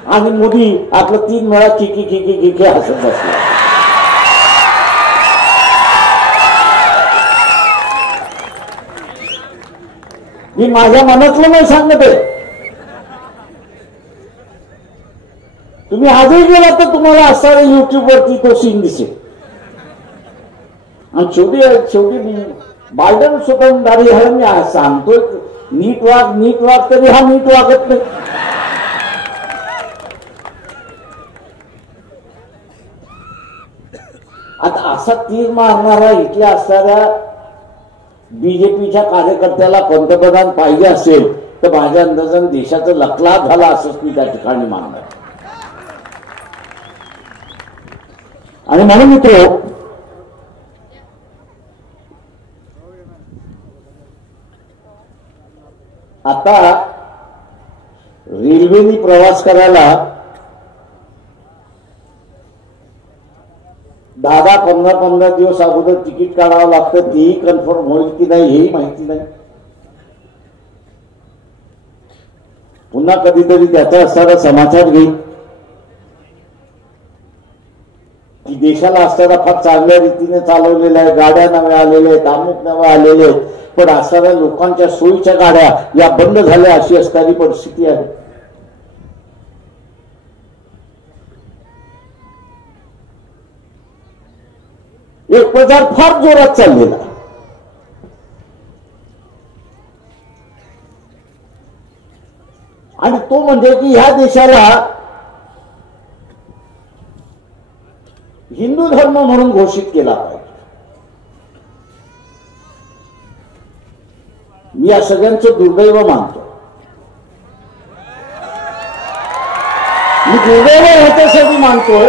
आणि मोदी आपलं 3 वेळा किकी किकी किकी हसत बसला. मी माझ्या मनातलं नाही सांगत आहे. तुम्ही आजही गेला तर तुम्हाला असणारा युट्यूब वरती तो सीन दिसेल. आणि शेवटी बायडन स्वतंत्र आहे. मी सांगतोय नीट वाग तरी हा नीट वागत नाही. आता असा तीर मारणारा इथल्या असणाऱ्या बीजेपीच्या कार्यकर्त्याला पंतप्रधान पाहिजे असेल तर माझ्या अंदाजाने देशाचं लखलाट झाला असंच मी त्या ठिकाणी मानणार. आणि म्हणून मित्रो, आता रेल्वेने प्रवास करायला 10-15 दिवस अगोदर तिकीट काढावं लागतं. तेही कन्फर्म होईल की नाही हेही माहिती नाही. पुन्हा कधीतरी त्याचा असणारा समाचार घेईल की देशाला असताना फार चांगल्या रीतीने चालवलेल्या आहे, गाड्या नव्या आलेल्या आहेत, अमुक नव्या आलेले आहेत, पण असणाऱ्या लोकांच्या सोयीच्या गाड्या या बंद झाल्या अशी असणारी परिस्थिती आहे. एक प्रचार फार जोरात चाललेला आणि तो म्हणजे की ह्या देशाला हिंदू धर्म म्हणून घोषित केला पाहिजे. मी या सगळ्यांचं दुर्दैव मानतो. मी दुर्दैव ह्याच्यासाठी मानतोय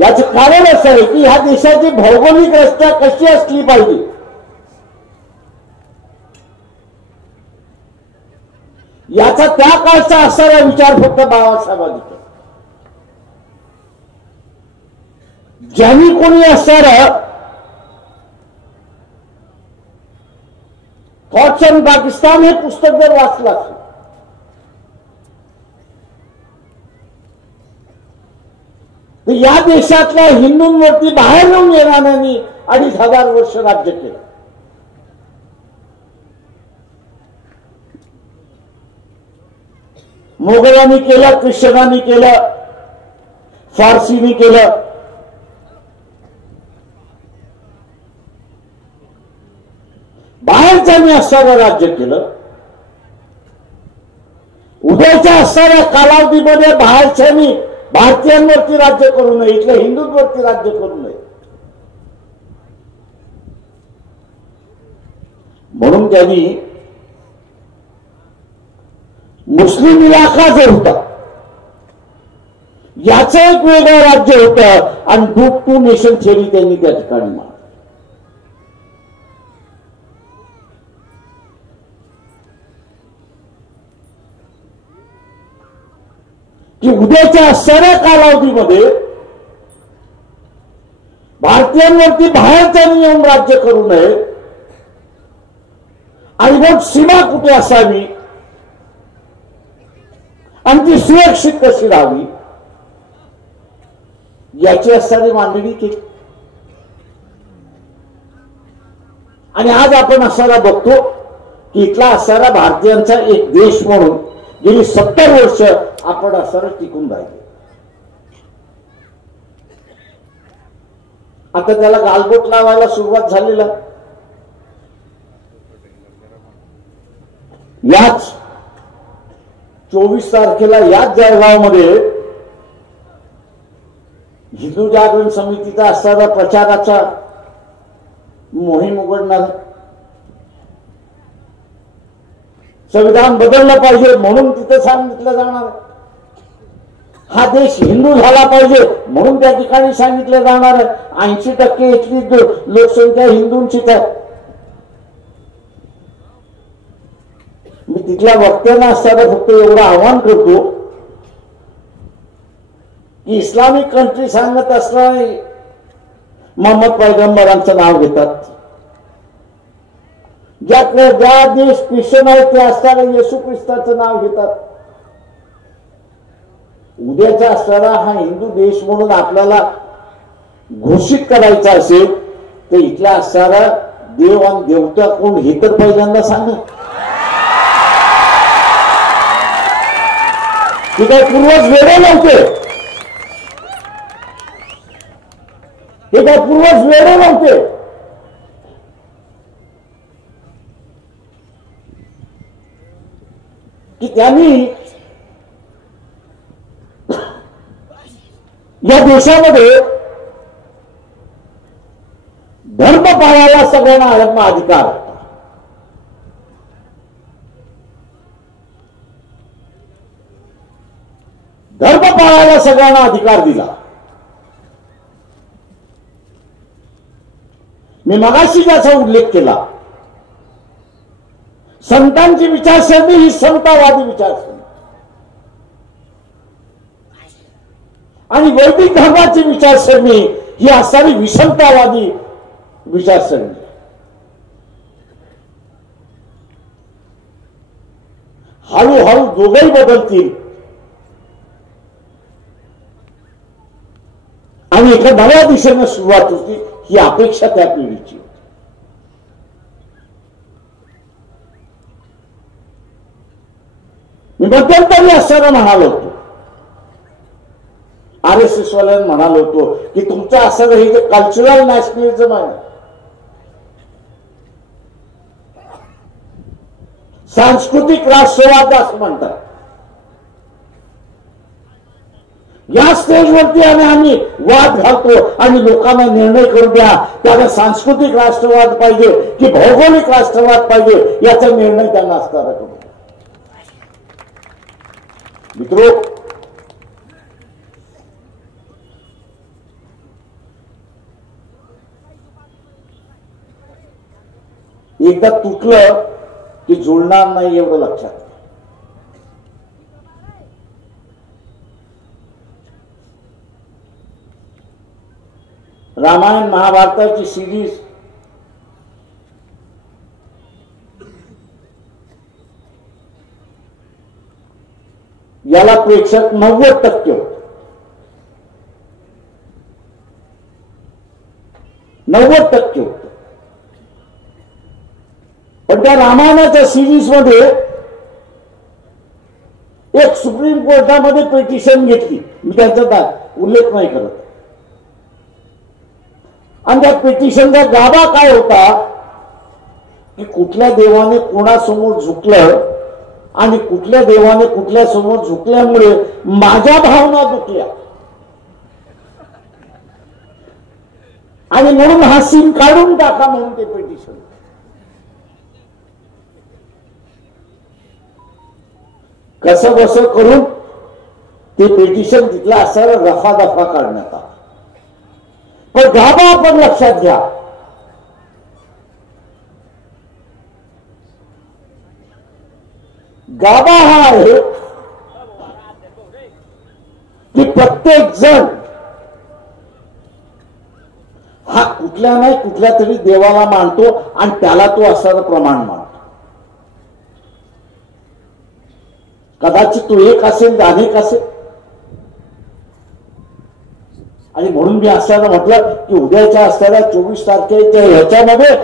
याचं कारण असं आहे की ह्या देशाची भौगोलिक रचना कशी असली पाहिजे याचा त्या काळचा असणारा विचार फक्त बाबासाहेबांनी केला. ज्यांनी कोणी असणारं थॉट्स ऑन पाकिस्तान हे पुस्तक जर वाचलं असेल तर या देशातल्या हिंदूंवरती बाहेर येऊन येणाऱ्यांनी 2500 वर्ष राज्य केलं. मोगलांनी केलं, ख्रिश्चनांनी केलं, फारसीनी केलं. बाहेरच्यांनी असणारं राज्य केलं. उद्याच्या असणाऱ्या कालावधीमध्ये बाहेरच्यांनी भारतीयांवरती राज्य करू नये, इथल्या हिंदूंवरती राज्य करू नये. म्हणून त्यांनी मुस्लिम इलाका जो होता याचं एक वेगळं राज्य होतं आणि टू नेशन थेअरी त्यांनी त्या ठिकाणी मांडली. की उद्याच्या असणाऱ्या कालावधीमध्ये भारतीयांवरती बाहेरच्यांनी येऊन राज्य करू नये आणि मग सीमा कुठे असावी आणि ती सुरक्षित कशी राहावी याची असणारी मांडणी केली. आणि आज आपण असणारा बघतो की इथला असणारा भारतीयांचा एक देश म्हणून गेली 70 वर्ष आपण असणारा टिकून राहिले. आता त्याला गालबोट लावायला सुरुवात झालेला. याच 24 तारखेला याच जळगावमध्ये हिंदू जागरण समितीचा असणारा प्रचाराचा मोहीम उघडणार. संविधान बदललं पाहिजे म्हणून तिथे सांगितलं जाणार. हा देश हिंदू झाला पाहिजे म्हणून त्या ठिकाणी सांगितलं जाणार आहे. 80% इथली लोकसंख्या हिंदूंचीच आहे. मी तिथल्या वक्त्यांना असताना फक्त एवढं आव्हान करतो की इस्लामिक कंट्री सांगत असताना मोहम्मद पैगंबरांचं नाव घेतात. ज्या देश ख्रिश्चन आहेत ते असताना येशू ख्रिस्ताचं नाव घेतात. उद्याचा असणारा हा हिंदू देश म्हणून आपल्याला घोषित करायचा असेल तर इथला असणारा देव आणि देवता कोण हे तर पहिल्यांदा सांगा. की काय पूर्वज वेडे नव्हते. हे काय पूर्वज वेडे नव्हते. की त्यांनी या देशामध्ये धर्म पाळायला सगळ्यांना अधिकार होता. धर्म पाळायला सगळ्यांना अधिकार दिला. मी मगाशी ज्याचा उल्लेख केला संतांची विचारसरणी ही समतावादी विचारसरणी आणि वैदिक धर्माची विचारसरणी ही असणारी विषमतावादी विचारसरणी. हळूहळू दोघेही बदलतील आणि एका नव्या दिशेने सुरुवात होती ही अपेक्षा त्या पिढीची. मी मध्यंतरी असताना म्हणालो होतो RSS वाल्यांना म्हणालो होतो की तुमचं असं हे जे कल्चरल नॅशनलिझम आहे सांस्कृतिक राष्ट्रवाद असं म्हणतात. या स्टेजवरती आम्ही वाद घालतो आणि लोकांना निर्णय करू द्या त्याला सांस्कृतिक राष्ट्रवाद पाहिजे की भौगोलिक राष्ट्रवाद पाहिजे याचा निर्णय त्यांना असणारा करू. मित्रो एकदा तुटलं की जुळणार नाही एवढं लक्षात. रामायण महाभारताची सिरीज याला प्रेक्षक 90% होते. 90% होते. पण त्या रामायणाच्या सिरीज मध्ये एक सुप्रीम कोर्टामध्ये पिटिशन घेतली. मी त्याचा उल्लेख नाही करत. आणि त्या पिटिशनचा गाभा काय होता की कुठल्या देवाने कोणासमोर झुकलं आणि कुठल्या देवाने कुठल्या समोर झुकल्यामुळे माझ्या भावना दुखल्या आणि म्हणून हा सीन काढून टाका म्हणून ते पिटिशन. कसं बसं करून ते पिटिशन तिथला असणारा रफा दफा काढण्यात आला. पण गाभा आपण लक्षात घ्या, गाभा हा आहे की प्रत्येक जण हा कुठल्या नाही कुठल्या तरी देवाला मानतो आणि त्याला तो असणारं प्रमाण मानतो. कदाचित तो एक असेल अनेक असेल. आणि म्हणून मी असताना म्हटलं की उद्याच्या असणाऱ्या 24 तारखेच्या ह्याच्यामध्ये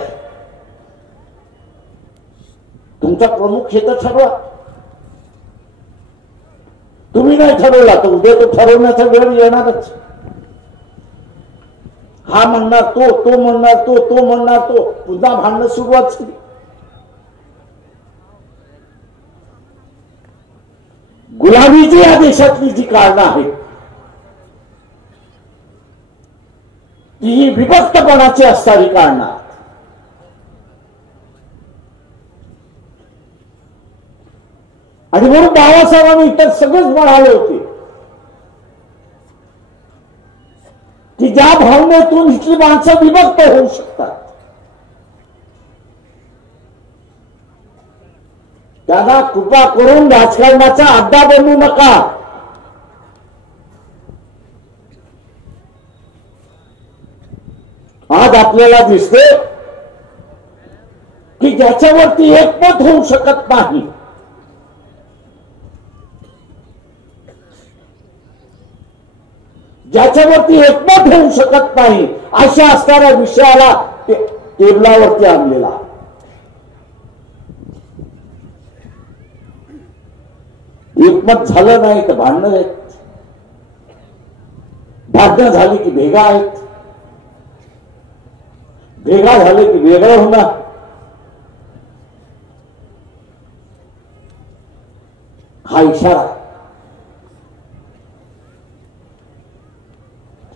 तुमचा प्रमुख हे तर ठरवा. तुम्ही नाही ठरवला तर उद्या तो ठरवण्याचा वेळ येणारच. हा म्हणणार तो म्हणणार तो म्हणणार तो, पुन्हा भांडणं सुरुवात झाली. गुलामीची या देशातली जी कारणं आहेत ती विभक्तपणाची असणारी कारणं आहेत. आणि म्हणून बाबासाहेबांनी इतर सगळेच म्हणाले होते की ज्या भावनेतून इथली माणसं विभक्त होऊ शकतात त्यांना कृपा करून राजकारणाचा अड्डा बनवू नका. आज आपल्याला दिसते की ज्याच्यावरती एकमत होऊ शकत नाही ज्याच्यावरती एकमत होऊ शकत नाही अशा असणाऱ्या विषयाला टेबलावरती आणलेला. एकमत झालं नाही तर भांडणं आहेत, भांडणं झाली की भेगा आहेत, भेगा झाले की वेगळं होणार. हा इशारा.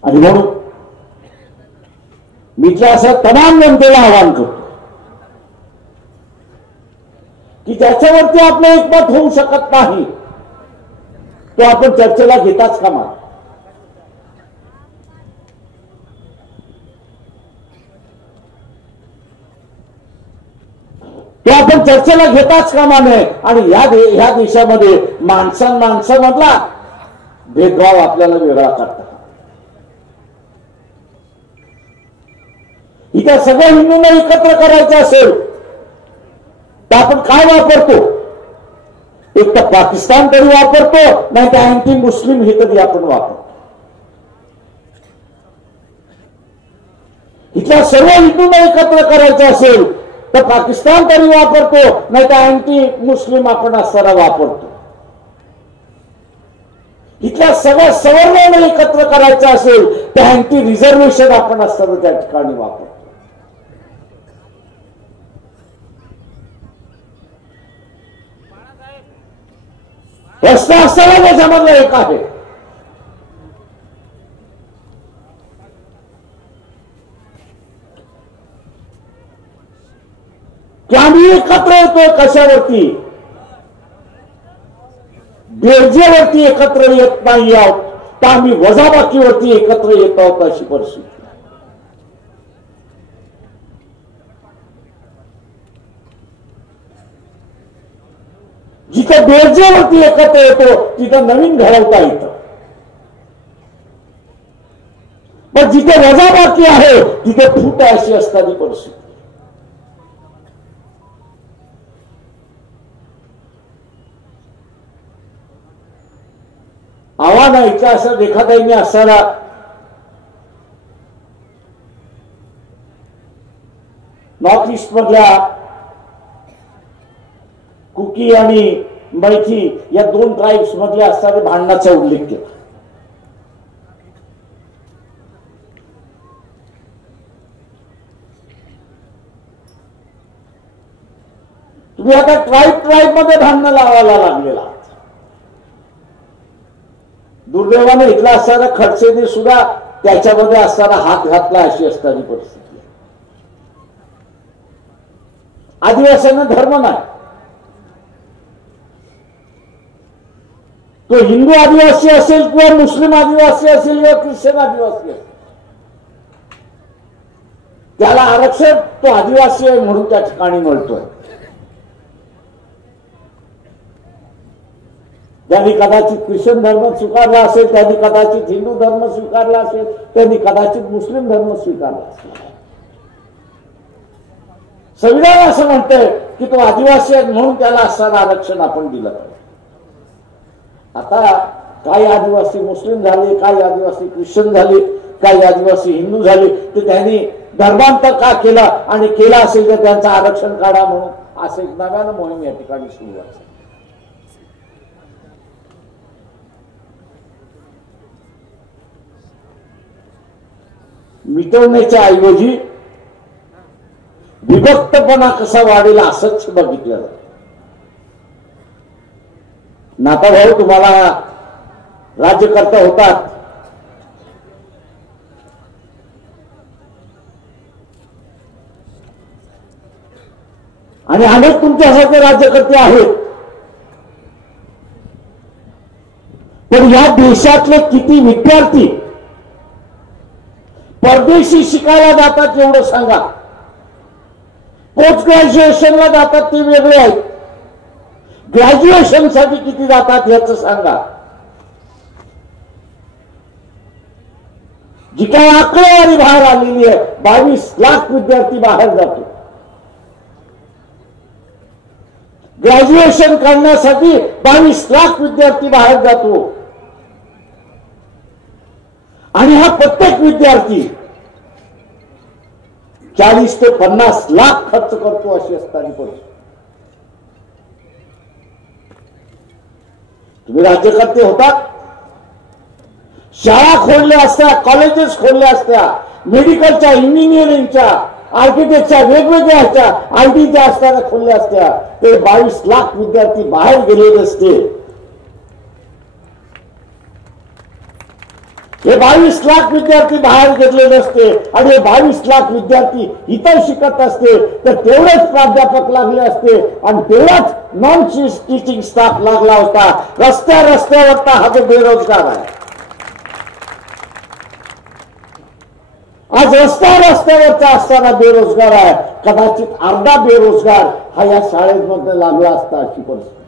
आणि म्हणून मी असं तमाम जनतेला आवाहन करतो की ज्याच्यावरती आपलं एकमत होऊ शकत नाही तो आपण चर्चेला घेताच कामा. तो आपण चर्चेला घेताच कामा नये. आणि ह्या देशामध्ये माणसांमधला भेदभाव आपल्याला वेगळा करतात. इथं सगळ्या हिंदूंना एकत्र करायचं असेल तर आपण काय वापरतो? एक तर पाकिस्तान तरी वापरतो, नाही तर अँटी मुस्लिम हे तरी आपण वापरतो. इथल्या सर्व हिंदूंना एकत्र करायचं असेल तर पाकिस्तान तरी वापरतो, नाही तर अँटी मुस्लिम आपण असताना वापरतो. इथल्या सगळ्या सवर्णांना एकत्र करायचं असेल तर अँटी रिझर्वेशन आपण असताना त्या ठिकाणी वापरतो. प्रश्न असताना त्याच्यामधला एक आहे की आम्ही एकत्र येतोय कशावरती? बेरजेवरती एकत्र येत नाही आहोत तर आम्ही वजाबाकीवरती एकत्र येत आहोत अशी परिस्थिती. जिथं बेरजेवरती एकत्र येतो तिथं नवीन घडवता येतं, पण जिथे वजाबाकी आहे तिथे फूट अशी असणारी परिस्थिती. आव्हान इथं असं एखाद्याने असताना नॉर्थ ईस्ट मधल्या कुकी आणि मैथी या 2 ट्राईब्स मधल्या असणाऱ्या भांडणाचा उल्लेख केला. तुम्ही आता ट्राईब मध्ये भांडणं लावायला लागलेला. दुर्दैवाने इथला असणारा खडसेने सुद्धा त्याच्यामध्ये असताना हात घातला अशी असणारी परिस्थिती. आदिवासींना धर्म नाही, तो हिंदू आदिवासी असेल किंवा मुस्लिम आदिवासी असेल किंवा ख्रिश्चन आदिवासी असेल, त्याला आरक्षण तो आदिवासी आहे म्हणून त्या ठिकाणी मिळतोय. त्यांनी कदाचित ख्रिश्चन धर्म स्वीकारला असेल, त्यांनी कदाचित हिंदू धर्म स्वीकारला असेल, त्यांनी कदाचित मुस्लिम धर्म स्वीकारला असेल. संविधान असं म्हणतंय की तो आदिवासी आहे म्हणून त्याला असणारं आरक्षण आपण दिलं पाहिजे. आता काही आदिवासी मुस्लिम झाले, काही आदिवासी ख्रिश्चन झाले, काही आदिवासी हिंदू झाले, तर त्यांनी धर्मांतर का केलं आणि केलं असेल तर त्यांचं आरक्षण काढा म्हणून असं एक नव्यानं मोहीम या ठिकाणी सुरू आहे. मिटवण्याच्या ऐवजी विभक्तपणा कसा वाढेल असंच बघितलं जातं. नाताभाऊ तुम्हाला राज्यकर्ता होतात, आणि अनेक तुमच्यासारखे राज्यकर्ते आहेत, पण या देशातले किती विद्यार्थी परदेशी शिकायला जातात एवढं सांगा. पोस्ट ग्रॅज्युएशनला जातात ते वेगळे आहेत, ग्रॅज्युएशन साठी किती जातात याचं सांगा. जी काही आकडेवारी बाहेर आलेली आहे, 22 लाख विद्यार्थी बाहेर जातो. ग्रॅज्युएशन करण्यासाठी 22 लाख विद्यार्थी बाहेर जातो, आणि हा प्रत्येक विद्यार्थी 40 ते 50 लाख खर्च करतो अशी असताना परिस्थिती. तुम्ही राज्यकर्ते होतात, शाळा खोलल्या असत्या, कॉलेजेस खोलल्या असत्या, मेडिकलच्या, इंजिनिअरिंगच्या, आर्किटेक्टच्या, वेगवेगळ्या ह्याच्या आयटीच्या असताना खोलल्या असत्या, ते 22 लाख विद्यार्थी बाहेर गेलेले असते. हे 22 लाख विद्यार्थी बाहेर गेलेले असते आणि हे 22 लाख विद्यार्थी इतर शिकत असते, तर तेवढेच प्राध्यापक लागले असते आणि तेवढाच नॉन टीचिंग स्टाफ लागला होता. रस्त्यावरचा हा जो बेरोजगार आहे, आज रस्त्यावरचा असताना बेरोजगार आहे, कदाचित अर्धा बेरोजगार हा या शाळेमध्ये लागला असता अशी परिस्थिती.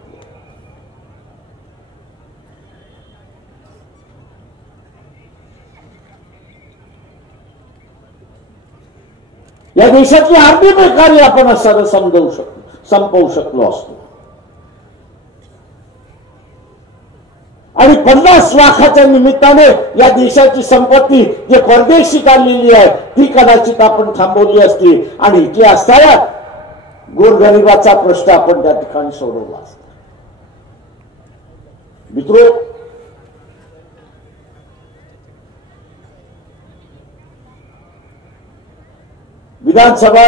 या देशातली अर्धी बेकारी आपण असं संपवू शकलो असतो. आणि 50 लाखाच्या निमित्ताने या देशाची संपत्ती जे परदेशी काढलेली आहे ती कदाचित आपण थांबवली असती आणि इथली असताना गोरगरिबाचा प्रश्न आपण त्या ठिकाणी सोडवला असता. मित्रो, विधानसभा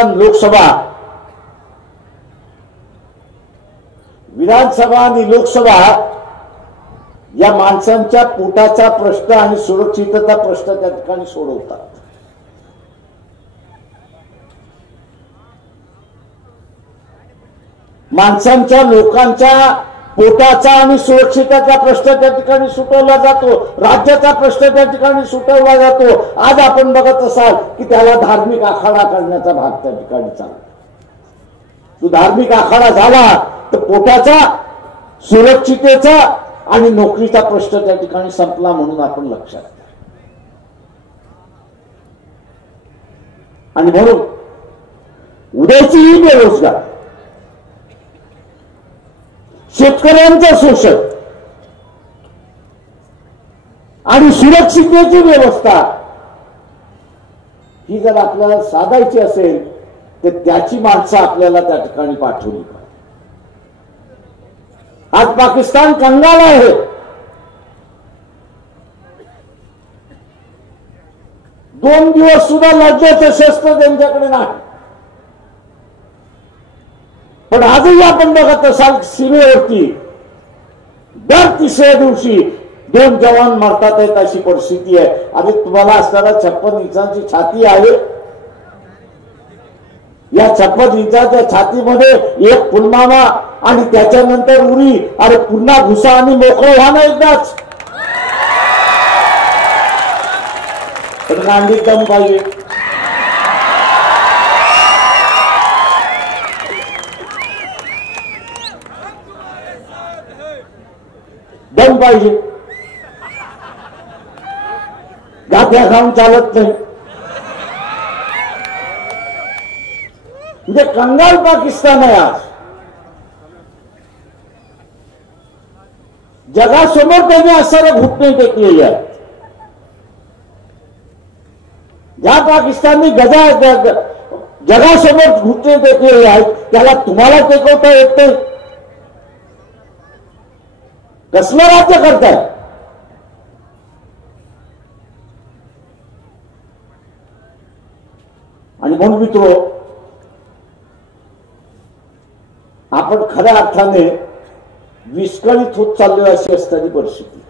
आणि लोकसभा या माणसांच्या पोटाचा प्रश्न आणि सुरक्षितता प्रश्न त्या ठिकाणी सोडवतात. माणसांच्या, लोकांच्या पोटाचा आणि सुरक्षिततेचा प्रश्न त्या ठिकाणी सुटवला जातो, राज्याचा प्रश्न त्या ठिकाणी सुटवला जातो. आज आपण बघत असाल की त्याला धार्मिक आखाडा करण्याचा भाग त्या ठिकाणी चालला. तो धार्मिक आखाडा झाला तर पोटाचा, सुरक्षितेचा आणि नोकरीचा प्रश्न त्या ठिकाणी संपला म्हणून आपण लक्षात घ्या. आणि म्हणून उद्याचीही बेरोजगार, शेतकऱ्यांचं शोषण आणि सुरक्षितेची व्यवस्था ही जर आपल्याला साधायची असेल तर त्याची माणसं आपल्याला त्या ठिकाणी पाठवली पाहिजे. आज पाकिस्तान कंगाल आहे. दोन दिवस सुद्धा लढण्याचं शस्त्र त्यांच्याकडे नाही. पण आजही आपण बघत असाल सीमेवरती दर तिसऱ्या दिवशी 2 जवान मरतात आहेत अशी परिस्थिती आहे. आणि तुम्हाला असताना 56 इंचांची छाती आहे. या 56 इंचाच्या छातीमध्ये एक पुलवामा आणि त्याच्यानंतर उरी, अरे पुन्हा घुसा आणि मोकळं व्हा ना एकदाच. पण गांधी दम पाहिजे. दम पाहिजे. गाठ्या खाऊन चालत नाही. म्हणजे कंगाल पाकिस्तान आहे आज. जगासमोर त्यांनी असणारे घुटणे टेकलेले आहेत. ज्या पाकिस्तानने जगासमोर घुटणे टेकलेले आहेत त्याला तुम्हाला टेकवता येत नाही. कसलं राज्य करताय? आणि म्हणून मित्रो, आपण खऱ्या अर्थाने विस्कळीत होत चाललोय अशी असणारी परिस्थिती.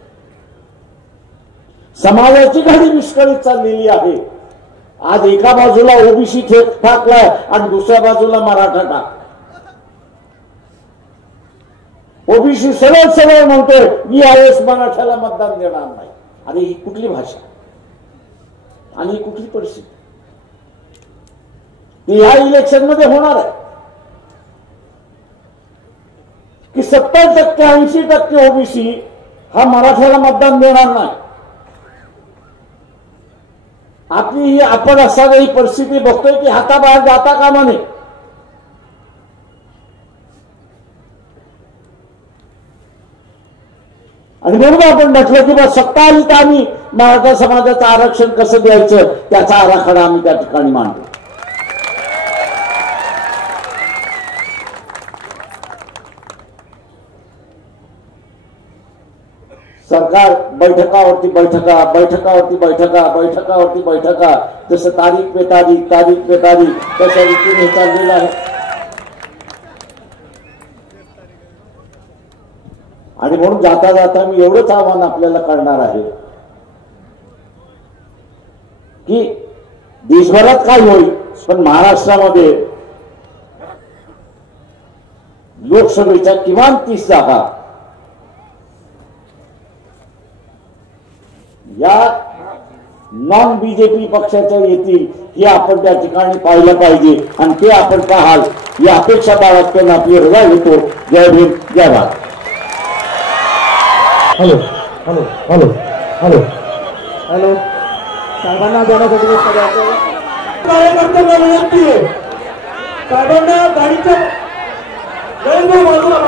समाजाची घडी विस्कळीत चाललेली आहे. आज एका बाजूला ओबीसी ठाकलाय आणि दुसऱ्या बाजूला मराठा टाक. ओबीसी सरळ सरळ म्हणतोय मी यावेळेस मराठ्याला मतदान देणार नाही. आणि ही कुठली भाषा आणि ही कुठली परिस्थिती? या इलेक्शन मध्ये होणार आहे की 70% 80% ओबीसी हा मराठ्याला मतदान देणार नाही. आपली ही आपण असणारी ही परिस्थिती बघतोय की हाताबाहेर जाता कामा नये. आणि म्हणून आपण म्हटलं की बा सत्ता आली तर आम्ही मराठा समाजाचं आरक्षण कसं द्यायचं त्याचा आराखडा आम्ही त्या ठिकाणी मांडू. सरकार बैठकावरती बैठका जसं तारीख पे तारीख तशा रीतीने चाललेलं आहे. आणि म्हणून जाता जाता मी एवढंच आव्हान आपल्याला करणार आहे की देशभरात काय होईल पण महाराष्ट्रामध्ये लोकसभेच्या किमान 30 जागा या नॉन बीजेपी पक्षाच्या येतील हे आपण त्या ठिकाणी पाहिलं पाहिजे. आणि ते आपण पाहाल ही अपेक्षा बाळगताना आपली रजा घेतो. जय भीम, जय Bharat. Hello hello hello hello hello साहेबांना जाण्यासाठी कार्यकर्त्यांना विनंती आहे. साहेबांना गाडीच्या बाजूला